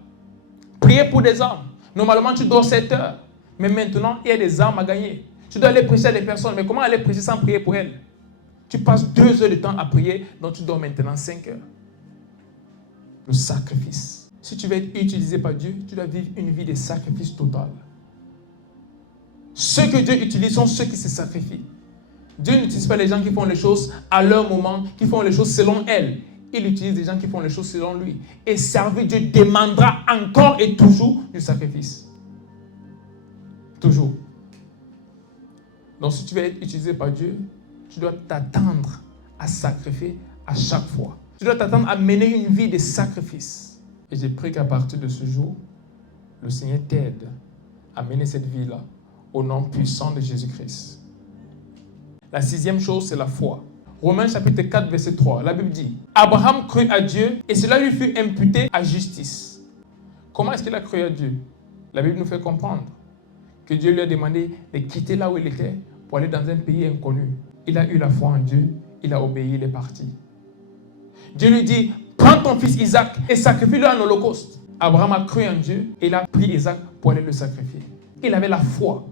Prier pour des âmes. Normalement, tu dors 7 heures. Mais maintenant, il y a des âmes à gagner. Tu dois aller prêcher à des personnes. Mais comment aller prêcher sans prier pour elles? Tu passes 2 heures de temps à prier, donc tu dors maintenant 5 heures. Le sacrifice. Si tu veux être utilisé par Dieu, tu dois vivre une vie de sacrifice total. Ceux que Dieu utilise sont ceux qui se sacrifient. Dieu n'utilise pas les gens qui font les choses à leur moment, qui font les choses selon elles. Il utilise des gens qui font les choses selon lui. Et servir Dieu demandera encore et toujours du sacrifice. Toujours. Donc si tu veux être utilisé par Dieu, tu dois t'attendre à sacrifier à chaque fois. Tu dois t'attendre à mener une vie de sacrifice. Et j'ai pris qu'à partir de ce jour, le Seigneur t'aide à mener cette vie-là au nom puissant de Jésus-Christ. La 6e chose, c'est la foi. Romains chapitre 4, verset 3, la Bible dit, Abraham crut à Dieu et cela lui fut imputé à justice. Comment est-ce qu'il a cru à Dieu? La Bible nous fait comprendre que Dieu lui a demandé de quitter là où il était pour aller dans un pays inconnu. Il a eu la foi en Dieu, il a obéi, il est parti. Dieu lui dit, prends ton fils Isaac et sacrifie-le en holocauste. Abraham a cru en Dieu et il a pris Isaac pour aller le sacrifier. Il avait la foi.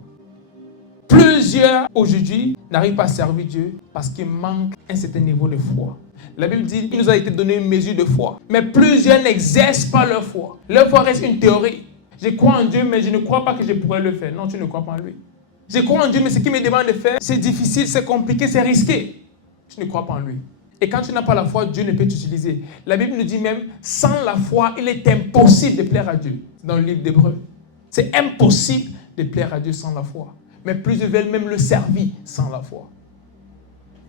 Plusieurs aujourd'hui n'arrivent pas à servir Dieu parce qu'il manque un certain niveau de foi. La Bible dit qu'il nous a été donné une mesure de foi. Mais plusieurs n'exercent pas leur foi. Leur foi reste une théorie. Je crois en Dieu, mais je ne crois pas que je pourrais le faire. Non, tu ne crois pas en lui. Je crois en Dieu, mais ce qu'il me demande de faire, c'est difficile, c'est compliqué, c'est risqué. Tu ne crois pas en lui. Et quand tu n'as pas la foi, Dieu ne peut t'utiliser. La Bible nous dit même, sans la foi, il est impossible de plaire à Dieu. C'est dans le livre d'Hébreux. C'est impossible de plaire à Dieu sans la foi. Mais plusieurs veulent même le servir sans la foi.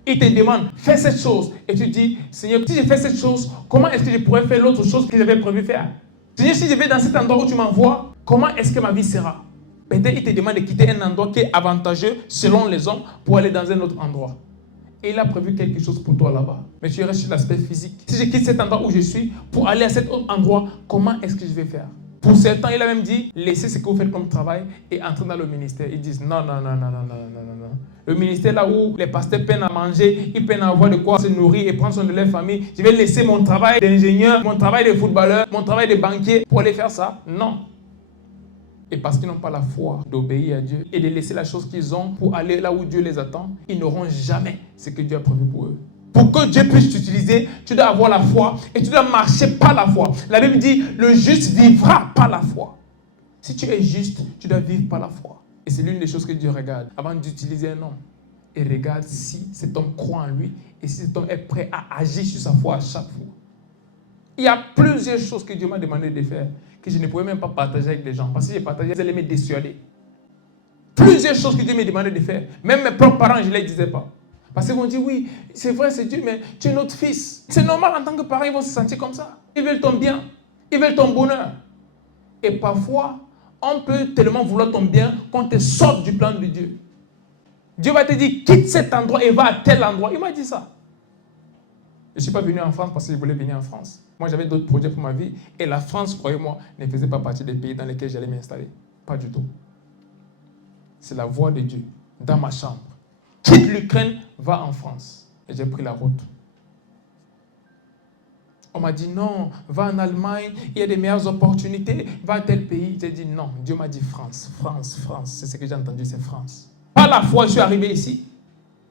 Il te demande, fais cette chose. Et tu dis, Seigneur, si je fais cette chose, comment est-ce que je pourrais faire l'autre chose que j'avais prévu faire? Seigneur, si je vais dans cet endroit où tu m'envoies, comment est-ce que ma vie sera? Peut-être il te demande de quitter un endroit qui est avantageux selon les hommes pour aller dans un autre endroit. Et il a prévu quelque chose pour toi là-bas. Mais tu restes sur l'aspect physique. Si je quitte cet endroit où je suis pour aller à cet autre endroit, comment est-ce que je vais faire? Pour certains, il a même dit, laissez ce que vous faites comme travail et entrez dans le ministère. Ils disent, non. Le ministère là où les pasteurs peinent à manger, ils peinent à avoir de quoi se nourrir et prendre soin de leur famille. Je vais laisser mon travail d'ingénieur, mon travail de footballeur, mon travail de banquier pour aller faire ça? Non. Et parce qu'ils n'ont pas la foi d'obéir à Dieu et de laisser la chose qu'ils ont pour aller là où Dieu les attend, ils n'auront jamais ce que Dieu a prévu pour eux. Pour que Dieu puisse t'utiliser, tu dois avoir la foi et tu dois marcher par la foi. La Bible dit, le juste vivra par la foi. Si tu es juste, tu dois vivre par la foi. Et c'est l'une des choses que Dieu regarde avant d'utiliser un homme. Il regarde si cet homme croit en lui et si cet homme est prêt à agir sur sa foi à chaque fois. Il y a plusieurs choses que Dieu m'a demandé de faire que je ne pouvais même pas partager avec les gens. Parce que j'ai partagé, ils allaient me dissuader. Plusieurs choses que Dieu m'a demandé de faire. Même mes propres parents, je ne les disais pas. Parce qu'ils vont dire, oui, c'est vrai, c'est Dieu, mais tu es notre fils. C'est normal en tant que parent, ils vont se sentir comme ça. Ils veulent ton bien. Ils veulent ton bonheur. Et parfois, on peut tellement vouloir ton bien qu'on te sorte du plan de Dieu. Dieu va te dire, quitte cet endroit et va à tel endroit. Il m'a dit ça. Je ne suis pas venu en France parce que je voulais venir en France. Moi, j'avais d'autres projets pour ma vie. Et la France, croyez-moi, ne faisait pas partie des pays dans lesquels j'allais m'installer. Pas du tout. C'est la voix de Dieu dans ma chambre. Quitte l'Ukraine, va en France. Et j'ai pris la route. On m'a dit non, va en Allemagne, il y a des meilleures opportunités, va à tel pays. J'ai dit non, Dieu m'a dit France. C'est ce que j'ai entendu, c'est France. Par la foi, je suis arrivé ici.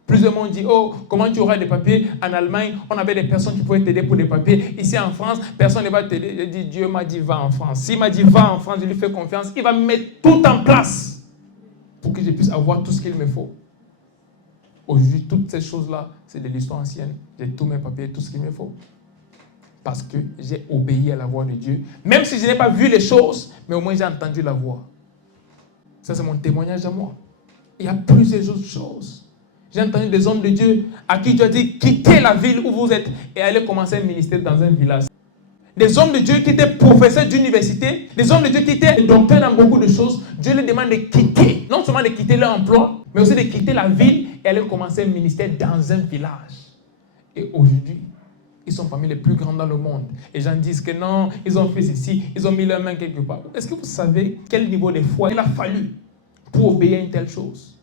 Plusieurs m'ont dit, oh, comment tu auras des papiers en Allemagne? On avait des personnes qui pouvaient t'aider pour des papiers. Ici en France, personne ne va t'aider. J'ai dit, Dieu m'a dit, va en France. S'il m'a dit, va en France, je lui fais confiance. Il va mettre tout en place pour que je puisse avoir tout ce qu'il me faut. Aujourd'hui, toutes ces choses-là, c'est de l'histoire ancienne. J'ai tous mes papiers, tout ce qu'il me faut. Parce que j'ai obéi à la voix de Dieu. Même si je n'ai pas vu les choses, mais au moins j'ai entendu la voix. Ça, c'est mon témoignage à moi. Il y a plusieurs autres choses. J'ai entendu des hommes de Dieu à qui Dieu a dit, quittez la ville où vous êtes et allez commencer un ministère dans un village. Des hommes de Dieu qui étaient professeurs d'université, des hommes de Dieu qui étaient docteurs dans beaucoup de choses, Dieu leur demande de quitter, non seulement de quitter leur emploi, mais aussi de quitter la ville et aller commencer un ministère dans un village. Et aujourd'hui, ils sont parmi les plus grands dans le monde. Et les gens disent que non, ils ont fait ceci, ils ont mis leurs mains quelque part. Est-ce que vous savez quel niveau de foi il a fallu pour obéir à une telle chose?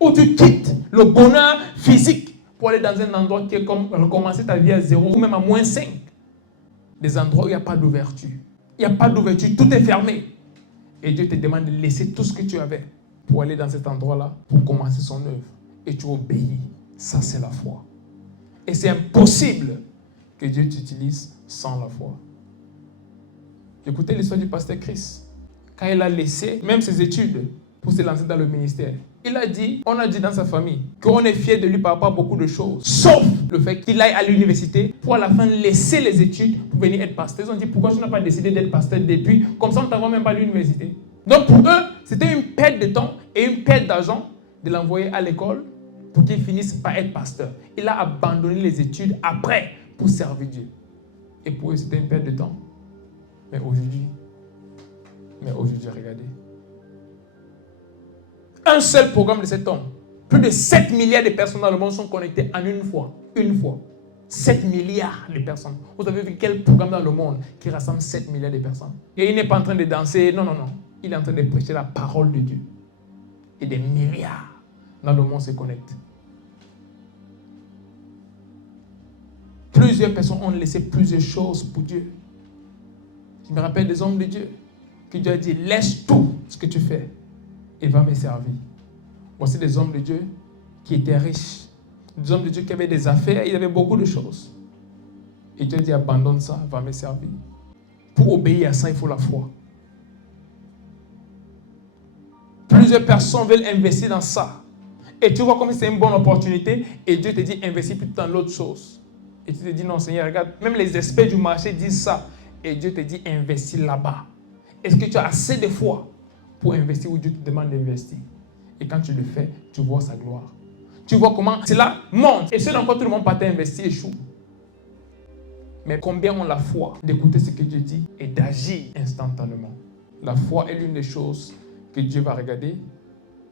Où tu quittes le bonheur physique pour aller dans un endroit qui est comme recommencer ta vie à 0 ou même à -5. Des endroits où il n'y a pas d'ouverture. Il n'y a pas d'ouverture, tout est fermé. Et Dieu te demande de laisser tout ce que tu avais pour aller dans cet endroit-là, pour commencer son œuvre. Et tu obéis. Ça, c'est la foi. Et c'est impossible que Dieu t'utilise sans la foi. Écoutez l'histoire du pasteur Chris. Quand il a laissé même ses études pour se lancer dans le ministère, il a dit, on a dit dans sa famille qu'on est fier de lui par rapport à beaucoup de choses, sauf le fait qu'il aille à l'université pour à la fin laisser les études pour venir être pasteur. Ils ont dit, pourquoi tu n'as pas décidé d'être pasteur depuis? Comme ça, on ne t'envoie même pas à l'université. Donc pour eux, c'était une perte de temps et une perte d'argent de l'envoyer à l'école pour qu'il finisse par être pasteur. Il a abandonné les études après pour servir Dieu. Et pour eux, c'était une perte de temps. Mais aujourd'hui, regardez. Un seul programme de cet homme. Plus de 7 milliards de personnes dans le monde sont connectées en une fois. Une fois. 7 milliards de personnes. Vous avez vu quel programme dans le monde qui rassemble 7 milliards de personnes? Et il n'est pas en train de danser. Non. Il est en train de prêcher la parole de Dieu. Et des milliards dans le monde se connectent. Plusieurs personnes ont laissé plusieurs choses pour Dieu. Je me rappelle des hommes de Dieu que Dieu a dit, laisse tout ce que tu fais et va me servir. Voici des hommes de Dieu qui étaient riches. Des hommes de Dieu qui avaient des affaires, ils avaient beaucoup de choses. Et Dieu dit, abandonne ça, va me servir. Pour obéir à ça, il faut la foi. Plusieurs personnes veulent investir dans ça. Et tu vois comme c'est une bonne opportunité et Dieu te dit, investis plutôt dans l'autre chose. Et tu te dis, non Seigneur, regarde, même les experts du marché disent ça. Et Dieu te dit, investis là-bas. Est-ce que tu as assez de foi pour investir où Dieu te demande d'investir? Et quand tu le fais, tu vois sa gloire. Tu vois comment cela monte. Et ceux dans quoi tout le monde partait investir échoue. Mais combien ont la foi d'écouter ce que Dieu dit et d'agir instantanément? La foi est l'une des choses que Dieu va regarder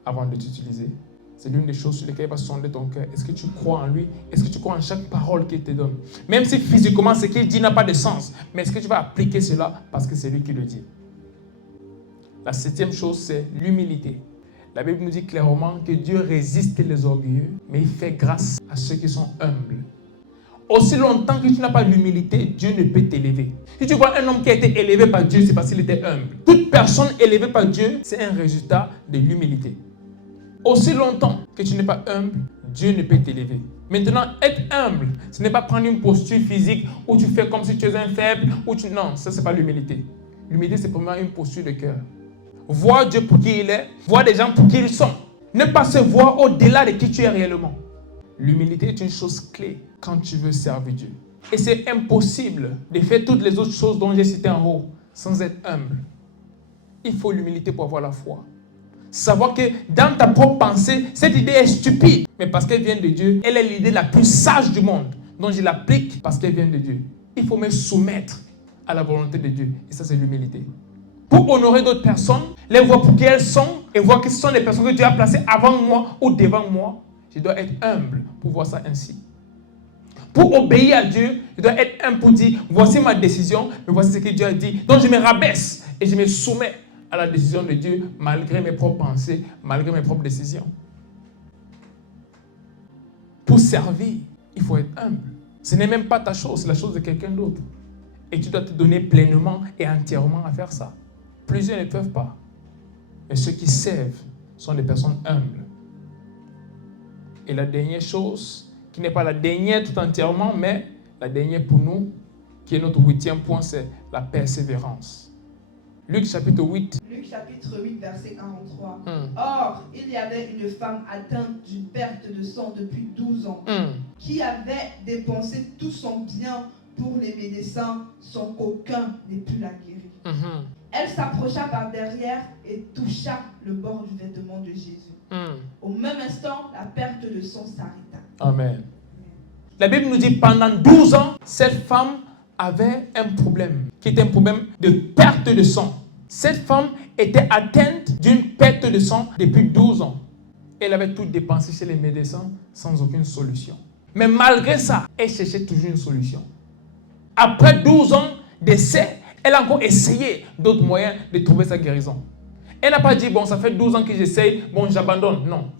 avant de t'utiliser. C'est l'une des choses sur lesquelles il va sonder ton cœur. Est-ce que tu crois en lui? Est-ce que tu crois en chaque parole qu'il te donne? Même si physiquement ce qu'il dit n'a pas de sens, mais est-ce que tu vas appliquer cela parce que c'est lui qui le dit? La 7e chose, c'est l'humilité. La Bible nous dit clairement que Dieu résiste les orgueilleux, mais il fait grâce à ceux qui sont humbles. Aussi longtemps que tu n'as pas l'humilité, Dieu ne peut t'élever. Si tu vois un homme qui a été élevé par Dieu, c'est parce qu'il était humble. Toute personne élevée par Dieu, c'est un résultat de l'humilité. Aussi longtemps que tu n'es pas humble, Dieu ne peut t'élever. Maintenant, être humble, ce n'est pas prendre une posture physique où tu fais comme si tu es un faible. Non, ça, ce n'est pas l'humilité. L'humilité, c'est vraiment une posture de cœur. Voir Dieu pour qui il est, voir des gens pour qui ils sont. Ne pas se voir au-delà de qui tu es réellement. L'humilité est une chose clé quand tu veux servir Dieu. Et c'est impossible de faire toutes les autres choses dont j'ai cité en haut sans être humble. Il faut l'humilité pour avoir la foi. Savoir que dans ta propre pensée, cette idée est stupide. Mais parce qu'elle vient de Dieu, elle est l'idée la plus sage du monde. Donc je l'applique parce qu'elle vient de Dieu. Il faut me soumettre à la volonté de Dieu. Et ça, c'est l'humilité. Pour honorer d'autres personnes, les voir pour qui elles sont et voir que ce sont des personnes que Dieu a placées avant moi ou devant moi, je dois être humble pour voir ça ainsi. Pour obéir à Dieu, je dois être humble pour dire, voici ma décision, mais voici ce que Dieu a dit. Donc je me rabaisse et je me soumets à la décision de Dieu malgré mes propres pensées, malgré mes propres décisions. Pour servir, il faut être humble. Ce n'est même pas ta chose, c'est la chose de quelqu'un d'autre. Et tu dois te donner pleinement et entièrement à faire ça. Plusieurs ne peuvent pas. Mais ceux qui servent sont des personnes humbles. Et la dernière chose, qui n'est pas la dernière tout entièrement, mais la dernière pour nous, qui est notre 8e point, c'est la persévérance. Luc chapitre 8. Luc chapitre 8, verset 43. Or, il y avait une femme atteinte d'une perte de sang depuis 12 ans, qui avait dépensé tout son bien pour les médecins sans qu'aucun n'ait pu la guérir. Elle s'approcha par derrière et toucha le bord du vêtement de Jésus. Au même instant, la perte de sang s'arrêta. Amen. La Bible nous dit pendant 12 ans, cette femme avait un problème, qui était un problème de perte de sang. Cette femme était atteinte d'une perte de sang depuis 12 ans. Elle avait tout dépensé chez les médecins sans aucune solution. Mais malgré ça, elle cherchait toujours une solution. Après 12 ans d'essai, elle a encore essayé d'autres moyens de trouver sa guérison. Elle n'a pas dit, bon, ça fait 12 ans que j'essaye, bon, j'abandonne. Non.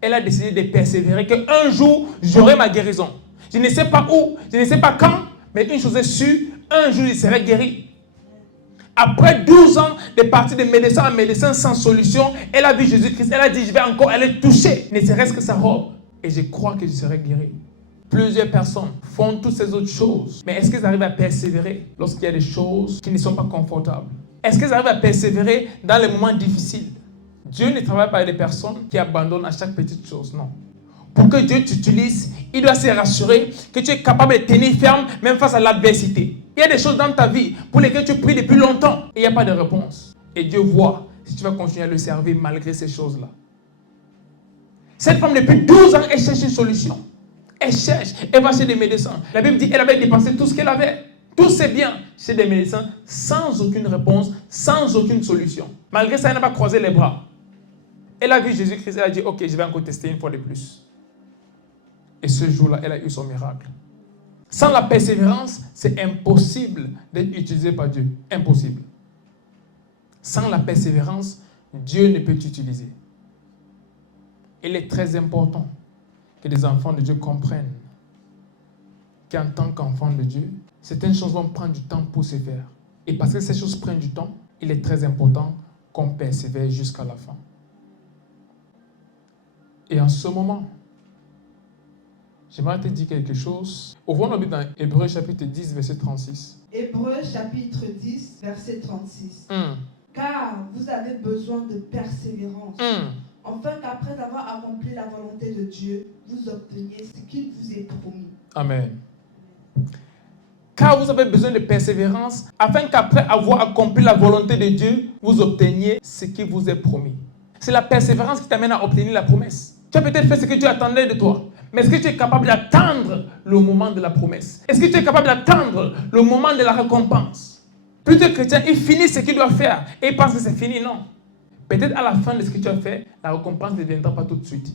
Elle a décidé de persévérer, qu'un jour, j'aurai ma guérison. Je ne sais pas où, je ne sais pas quand, mais une chose est sûre, un jour, je serai guéri. Après 12 ans de partir de médecin en médecin sans solution, elle a vu Jésus-Christ, elle a dit, je vais encore aller toucher, ne serait-ce que sa robe. Et je crois que je serai guéri. Plusieurs personnes font toutes ces autres choses. Mais est-ce qu'elles arrivent à persévérer lorsqu'il y a des choses qui ne sont pas confortables? Est-ce qu'elles arrivent à persévérer dans les moments difficiles? Dieu ne travaille pas avec des personnes qui abandonnent à chaque petite chose, non. Pour que Dieu t'utilise, il doit se rassurer que tu es capable de tenir ferme même face à l'adversité. Il y a des choses dans ta vie pour lesquelles tu pries depuis longtemps et il n'y a pas de réponse. Et Dieu voit si tu vas continuer à le servir malgré ces choses-là. Cette femme, depuis 12 ans, elle cherche une solution. Elle cherche, elle va chez des médecins. La Bible dit qu'elle avait dépensé tout ce qu'elle avait, tous ses biens, chez des médecins, sans aucune réponse, sans aucune solution. Malgré ça, elle n'a pas croisé les bras. Elle a vu Jésus-Christ, elle a dit, ok, je vais encore tester une fois de plus. Et ce jour-là, elle a eu son miracle. Sans la persévérance, c'est impossible d'être utilisé par Dieu. Impossible. Sans la persévérance, Dieu ne peut t'utiliser. Il est très important que les enfants de Dieu comprennent qu'en tant qu'enfants de Dieu, certaines choses vont prendre du temps pour se faire. Et parce que ces choses prennent du temps, il est très important qu'on persévère jusqu'à la fin. Et en ce moment, j'aimerais te dire quelque chose. Ouvrons la Bible dans Hébreux chapitre 10, verset 36. Hébreux chapitre 10, verset 36. Car vous avez besoin de persévérance, afin qu'après avoir accompli la volonté de Dieu, vous obteniez ce qu'il vous est promis. Amen. Car vous avez besoin de persévérance, afin qu'après avoir accompli la volonté de Dieu, vous obteniez ce qui vous est promis. C'est la persévérance qui t'amène à obtenir la promesse. Tu as peut-être fait ce que Dieu attendait de toi. Mais est-ce que tu es capable d'attendre le moment de la promesse? Est-ce que tu es capable d'attendre le moment de la récompense? Plusieurs chrétiens, ils finissent ce qu'ils doivent faire et ils pensent que c'est fini. Non. Peut-être à la fin de ce que tu as fait, la récompense ne viendra pas tout de suite.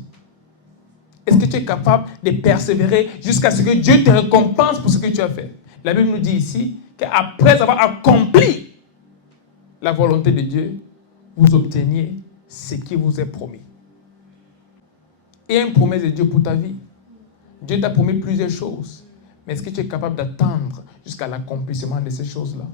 Est-ce que tu es capable de persévérer jusqu'à ce que Dieu te récompense pour ce que tu as fait? La Bible nous dit ici qu'après avoir accompli la volonté de Dieu, vous obteniez ce qui vous est promis. Il y a une promesse de Dieu pour ta vie. Dieu t'a promis plusieurs choses. Mais est-ce que tu es capable d'attendre jusqu'à l'accomplissement de ces choses-là?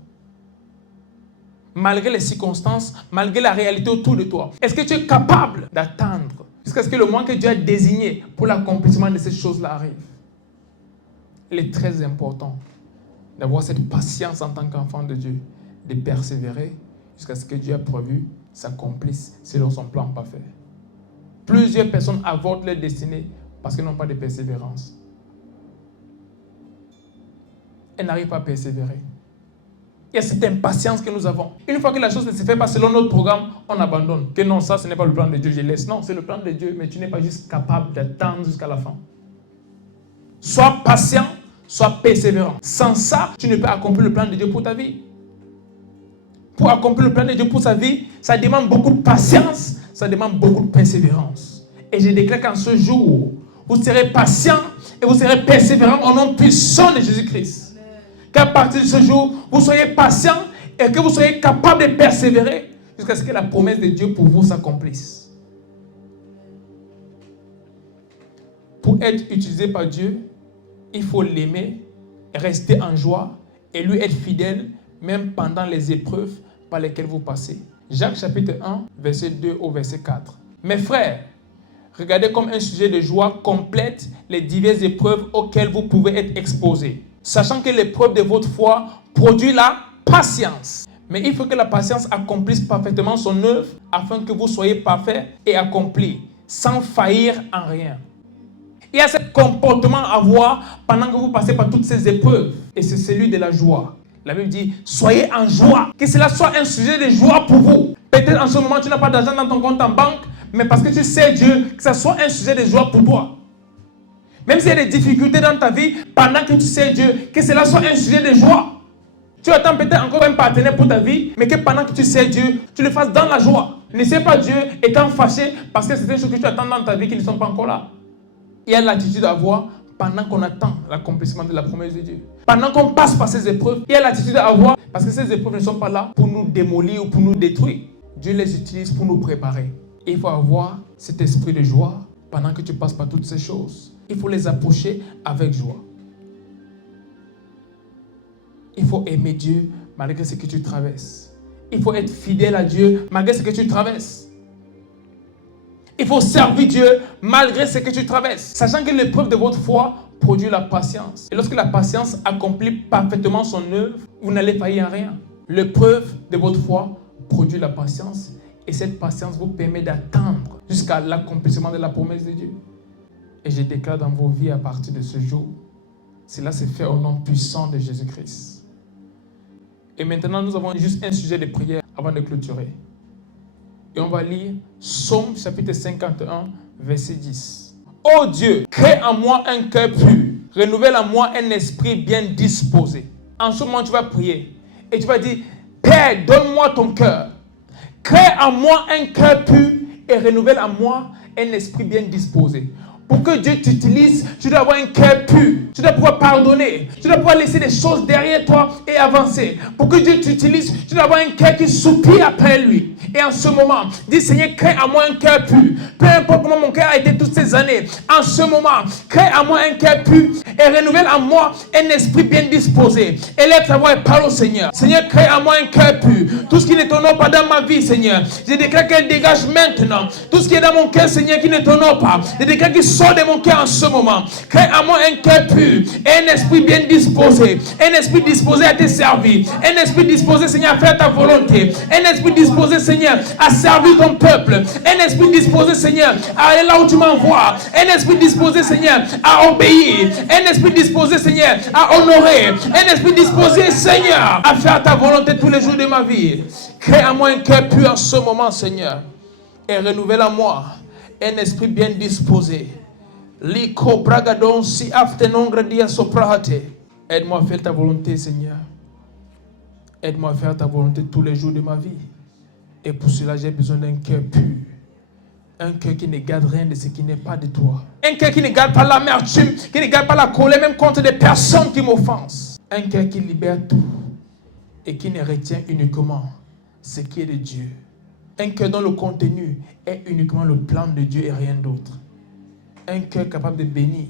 Malgré les circonstances, malgré la réalité autour de toi, est-ce que tu es capable d'attendre jusqu'à ce que le moment que Dieu a désigné pour l'accomplissement de ces choses-là arrive? Il est très important d'avoir cette patience en tant qu'enfant de Dieu, de persévérer jusqu'à ce que Dieu a prévu s'accomplisse selon son plan parfait. Plusieurs personnes avortent leur destinée parce qu'elles n'ont pas de persévérance. Elles n'arrivent pas à persévérer. Il y a cette impatience que nous avons. Une fois que la chose ne se fait pas selon notre programme, on abandonne. Que non, ça, ce n'est pas le plan de Dieu, je laisse. Non, c'est le plan de Dieu, mais tu n'es pas juste capable d'attendre jusqu'à la fin. Sois patient, sois persévérant. Sans ça, tu ne peux accomplir le plan de Dieu pour ta vie. Pour accomplir le plan de Dieu pour sa vie, ça demande beaucoup de patience, ça demande beaucoup de persévérance. Et je déclare qu'en ce jour, vous serez patient et vous serez persévérant au nom puissant de Jésus-Christ. Qu'à partir de ce jour, vous soyez patient et que vous soyez capable de persévérer jusqu'à ce que la promesse de Dieu pour vous s'accomplisse. Pour être utilisé par Dieu, il faut l'aimer, rester en joie et lui être fidèle même pendant les épreuves par lesquelles vous passez. Jacques chapitre 1, verset 2 au verset 4. Mes frères, regardez comme un sujet de joie complète les diverses épreuves auxquelles vous pouvez être exposés, sachant que l'épreuve de votre foi produit la patience. Mais il faut que la patience accomplisse parfaitement son œuvre afin que vous soyez parfaits et accomplis, sans faillir en rien. Il y a ce comportement à avoir pendant que vous passez par toutes ces épreuves, et c'est celui de la joie. La Bible dit, soyez en joie, que cela soit un sujet de joie pour vous. Peut-être en ce moment, tu n'as pas d'argent dans ton compte en banque, mais parce que tu sais Dieu, que ça soit un sujet de joie pour toi. Même s'il y a des difficultés dans ta vie, pendant que tu sais Dieu, que cela soit un sujet de joie. Tu attends peut-être encore un partenaire pour ta vie, mais que pendant que tu sais Dieu, tu le fasses dans la joie. Ne sais pas Dieu étant fâché parce que c'est des choses que tu attends dans ta vie qui ne sont pas encore là. Il y a l'attitude à avoir pendant qu'on attend l'accomplissement de la promesse de Dieu. Pendant qu'on passe par ces épreuves, il y a l'attitude à avoir parce que ces épreuves ne sont pas là pour nous démolir ou pour nous détruire. Dieu les utilise pour nous préparer. Et il faut avoir cet esprit de joie pendant que tu passes par toutes ces choses. Il faut les approcher avec joie. Il faut aimer Dieu malgré ce que tu traverses. Il faut être fidèle à Dieu malgré ce que tu traverses. Il faut servir Dieu malgré ce que tu traverses, sachant que l'épreuve de votre foi produit la patience. Et lorsque la patience accomplit parfaitement son œuvre, vous n'allez faillir en rien. L'épreuve de votre foi produit la patience et cette patience vous permet d'attendre jusqu'à l'accomplissement de la promesse de Dieu. Et je déclare dans vos vies à partir de ce jour, cela se fait au nom puissant de Jésus-Christ. Et maintenant, nous avons juste un sujet de prière avant de clôturer. Et on va lire Psaume chapitre 51, verset 10. Ô Dieu, crée en moi un cœur pur, renouvelle en moi un esprit bien disposé. En ce moment, tu vas prier et tu vas dire, Père, donne-moi ton cœur. Crée en moi un cœur pur et renouvelle en moi un esprit bien disposé. Pour que Dieu t'utilise, tu dois avoir un cœur pur. Tu dois pouvoir pardonner. Tu dois pouvoir laisser des choses derrière toi et avancer. Pour que Dieu t'utilise, tu dois avoir un cœur qui soupire après lui. Et en ce moment, dis Seigneur, crée en moi un cœur pur. Peu importe comment mon cœur a été toutes ces années. En ce moment, crée en moi un cœur pur et renouvelle en moi un esprit bien disposé. Élève ta voix et parle au Seigneur. Seigneur, crée en moi un cœur pur. Tout ce qui ne t'honore pas dans ma vie, Seigneur, je déclare qu'elle dégage maintenant. Tout ce qui est dans mon cœur, Seigneur, qui ne t'honore pas, je déclare qu'il sort de mon cœur en ce moment. Crée en moi un cœur pur et un esprit bien disposé. Un esprit disposé à te servir. Un esprit disposé, Seigneur, à faire ta volonté. Un esprit disposé, Seigneur, à servir ton peuple. Un esprit disposé, Seigneur, à aller là où tu m'envoies. Un esprit disposé, Seigneur, à obéir. Un esprit disposé, Seigneur, à honorer. Un esprit disposé, Seigneur, à faire ta volonté tous les jours de ma vie. Crée en moi un cœur pur en ce moment, Seigneur. Et renouvelle en moi un esprit bien disposé. Liko bragadon si aftenongre dia soprahate. Aide-moi à faire ta volonté, Seigneur. Aide-moi à faire ta volonté tous les jours de ma vie. Et pour cela, j'ai besoin d'un cœur pur. Un cœur qui ne garde rien de ce qui n'est pas de toi. Un cœur qui ne garde pas l'amertume, qui ne garde pas la colère, même contre des personnes qui m'offensent. Un cœur qui libère tout et qui ne retient uniquement ce qui est de Dieu. Un cœur dont le contenu est uniquement le plan de Dieu et rien d'autre. Un cœur capable de bénir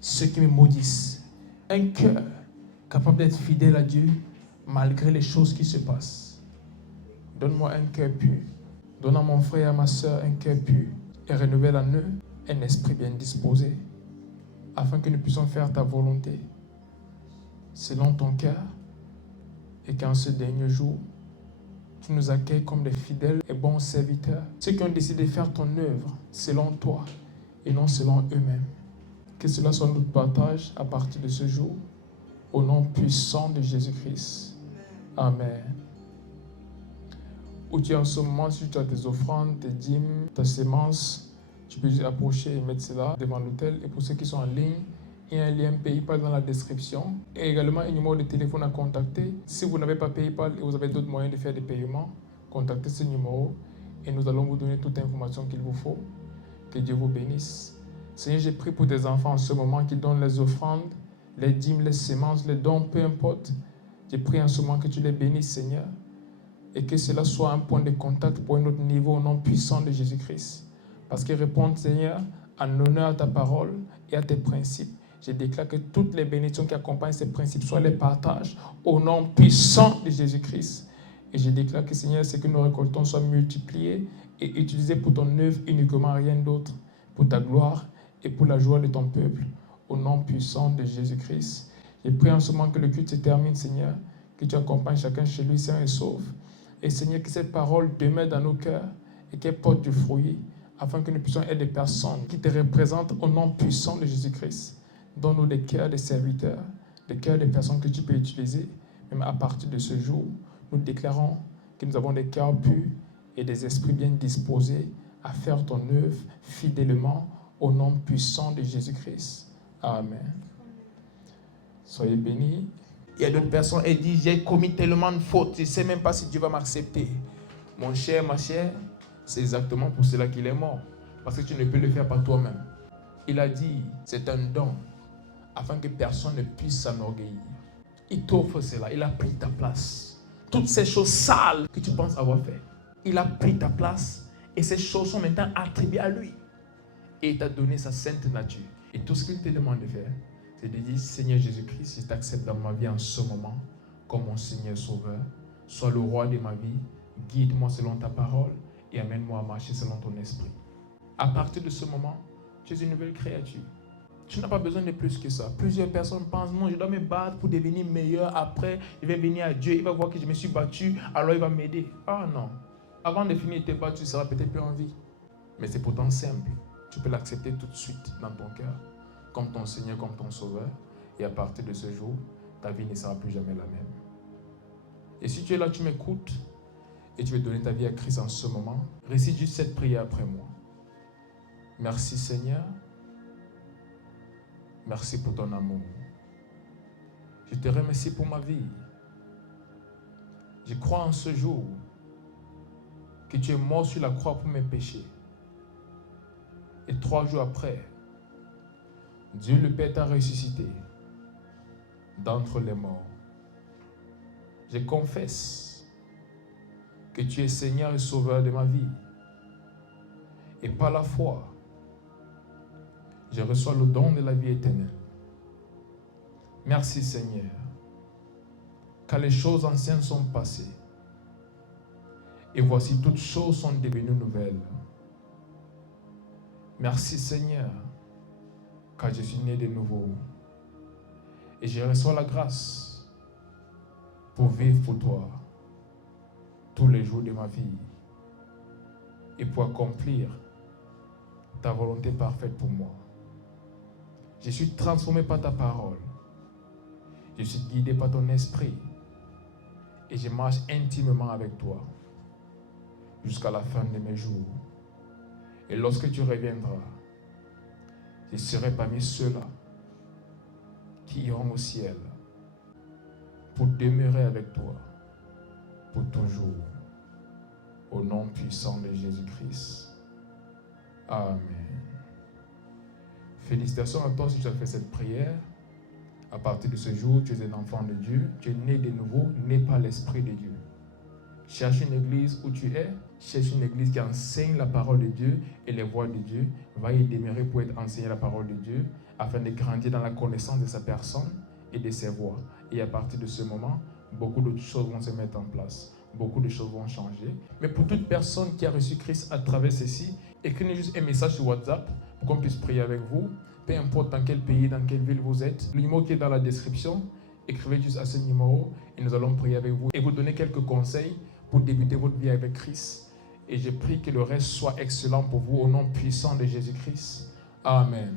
ceux qui me maudissent. Un cœur capable d'être fidèle à Dieu malgré les choses qui se passent. Donne-moi un cœur pur. Donne à mon frère et à ma soeur un cœur pur et renouvelle en eux un esprit bien disposé afin que nous puissions faire ta volonté selon ton cœur et qu'en ce dernier jour, tu nous accueilles comme des fidèles et bons serviteurs, ceux qui ont décidé de faire ton œuvre selon toi et non selon eux-mêmes. Que cela soit notre partage à partir de ce jour, au nom puissant de Jésus-Christ. Amen. Où tu es en ce moment, si tu as tes offrandes, tes dîmes, ta sémence, tu peux juste approcher et mettre cela devant l'autel. Et pour ceux qui sont en ligne, il y a un lien PayPal dans la description et également un numéro de téléphone à contacter. Si vous n'avez pas PayPal et vous avez d'autres moyens de faire des paiements, contactez ce numéro et nous allons vous donner toute information qu'il vous faut. Que Dieu vous bénisse. Seigneur, j'ai prié pour tes enfants en ce moment qui donnent les offrandes, les dîmes, les sémences, les dons, peu importe. J'ai prié en ce moment que tu les bénisses, Seigneur, et que cela soit un point de contact pour un autre niveau au nom puissant de Jésus-Christ. Parce qu'ils répondent, Seigneur, en honneur à ta parole et à tes principes. Je déclare que toutes les bénédictions qui accompagnent ces principes soient les partages au nom puissant de Jésus-Christ. Et je déclare que, Seigneur, ce que nous récoltons soit multiplié et utilisé pour ton œuvre uniquement, rien d'autre, pour ta gloire et pour la joie de ton peuple, au nom puissant de Jésus-Christ. Je prie en ce moment que le culte se termine, Seigneur, que tu accompagnes chacun chez lui, sain et sauf. Et Seigneur, que cette parole demeure dans nos cœurs et qu'elle porte du fruit, afin que nous puissions être des personnes qui te représentent au nom puissant de Jésus-Christ. Donne-nous des cœurs de serviteurs, des cœurs de personnes que tu peux utiliser. Même à partir de ce jour, nous déclarons que nous avons des cœurs purs et des esprits bien disposés à faire ton œuvre fidèlement au nom puissant de Jésus-Christ. Amen. Soyez bénis. Il y a d'autres personnes qui disent, j'ai commis tellement de fautes, je ne sais même pas si Dieu va m'accepter. Mon cher, ma chère, c'est exactement pour cela qu'il est mort. Parce que tu ne peux le faire par toi-même. Il a dit, c'est un don, afin que personne ne puisse s'enorgueillir. Il t'offre cela, il a pris ta place. Toutes ces choses sales que tu penses avoir fait, il a pris ta place et ces choses sont maintenant attribuées à lui. Et il t'a donné sa sainte nature. Et tout ce qu'il te demande de faire, c'est de dire, Seigneur Jésus-Christ, je t'accepte dans ma vie en ce moment, comme mon Seigneur Sauveur. Sois le roi de ma vie, guide-moi selon ta parole et amène-moi à marcher selon ton esprit. À partir de ce moment, tu es une nouvelle créature. Tu n'as pas besoin de plus que ça. Plusieurs personnes pensent, non, je dois me battre pour devenir meilleur. Après, je vais venir à Dieu, il va voir que je me suis battu, alors il va m'aider. Ah non. Avant de finir tes battre, tu seras peut-être plus en vie. Mais c'est pourtant simple. Tu peux l'accepter tout de suite dans ton cœur, comme ton Seigneur, comme ton Sauveur. Et à partir de ce jour, ta vie ne sera plus jamais la même. Et si tu es là, tu m'écoutes, et tu veux donner ta vie à Christ en ce moment, récite juste cette prière après moi. Merci Seigneur. Merci pour ton amour. Je te remercie pour ma vie. Je crois en ce jour que tu es mort sur la croix pour mes péchés. Et 3 jours après, Dieu le Père t'a ressuscité d'entre les morts. Je confesse que tu es Seigneur et Sauveur de ma vie. Et par la foi, je reçois le don de la vie éternelle. Merci Seigneur, car les choses anciennes sont passées. Et voici toutes choses sont devenues nouvelles. Merci Seigneur, car je suis né de nouveau. Et je reçois la grâce pour vivre pour toi tous les jours de ma vie et pour accomplir ta volonté parfaite pour moi. Je suis transformé par ta parole. Je suis guidé par ton esprit. Et je marche intimement avec toi jusqu'à la fin de mes jours. Et lorsque tu reviendras, je serai parmi ceux-là qui iront au ciel pour demeurer avec toi pour toujours. Au nom puissant de Jésus-Christ. Amen. Félicitations à toi si tu as fait cette prière. À partir de ce jour, tu es un enfant de Dieu. Tu es né de nouveau, né par l'Esprit de Dieu. Cherche une église où tu es. Cherche une église qui enseigne la parole de Dieu et les voies de Dieu. Va y demeurer pour être enseigné la parole de Dieu afin de grandir dans la connaissance de sa personne et de ses voies. Et à partir de ce moment, beaucoup d'autres choses vont se mettre en place. Beaucoup de choses vont changer. Mais pour toute personne qui a reçu Christ à travers ceci, écrivez juste un message sur WhatsApp pour qu'on puisse prier avec vous. Peu importe dans quel pays, dans quelle ville vous êtes. Le numéro qui est dans la description, écrivez juste à ce numéro et nous allons prier avec vous et vous donner quelques conseils pour débuter votre vie avec Christ. Et je prie que le reste soit excellent pour vous au nom puissant de Jésus-Christ. Amen.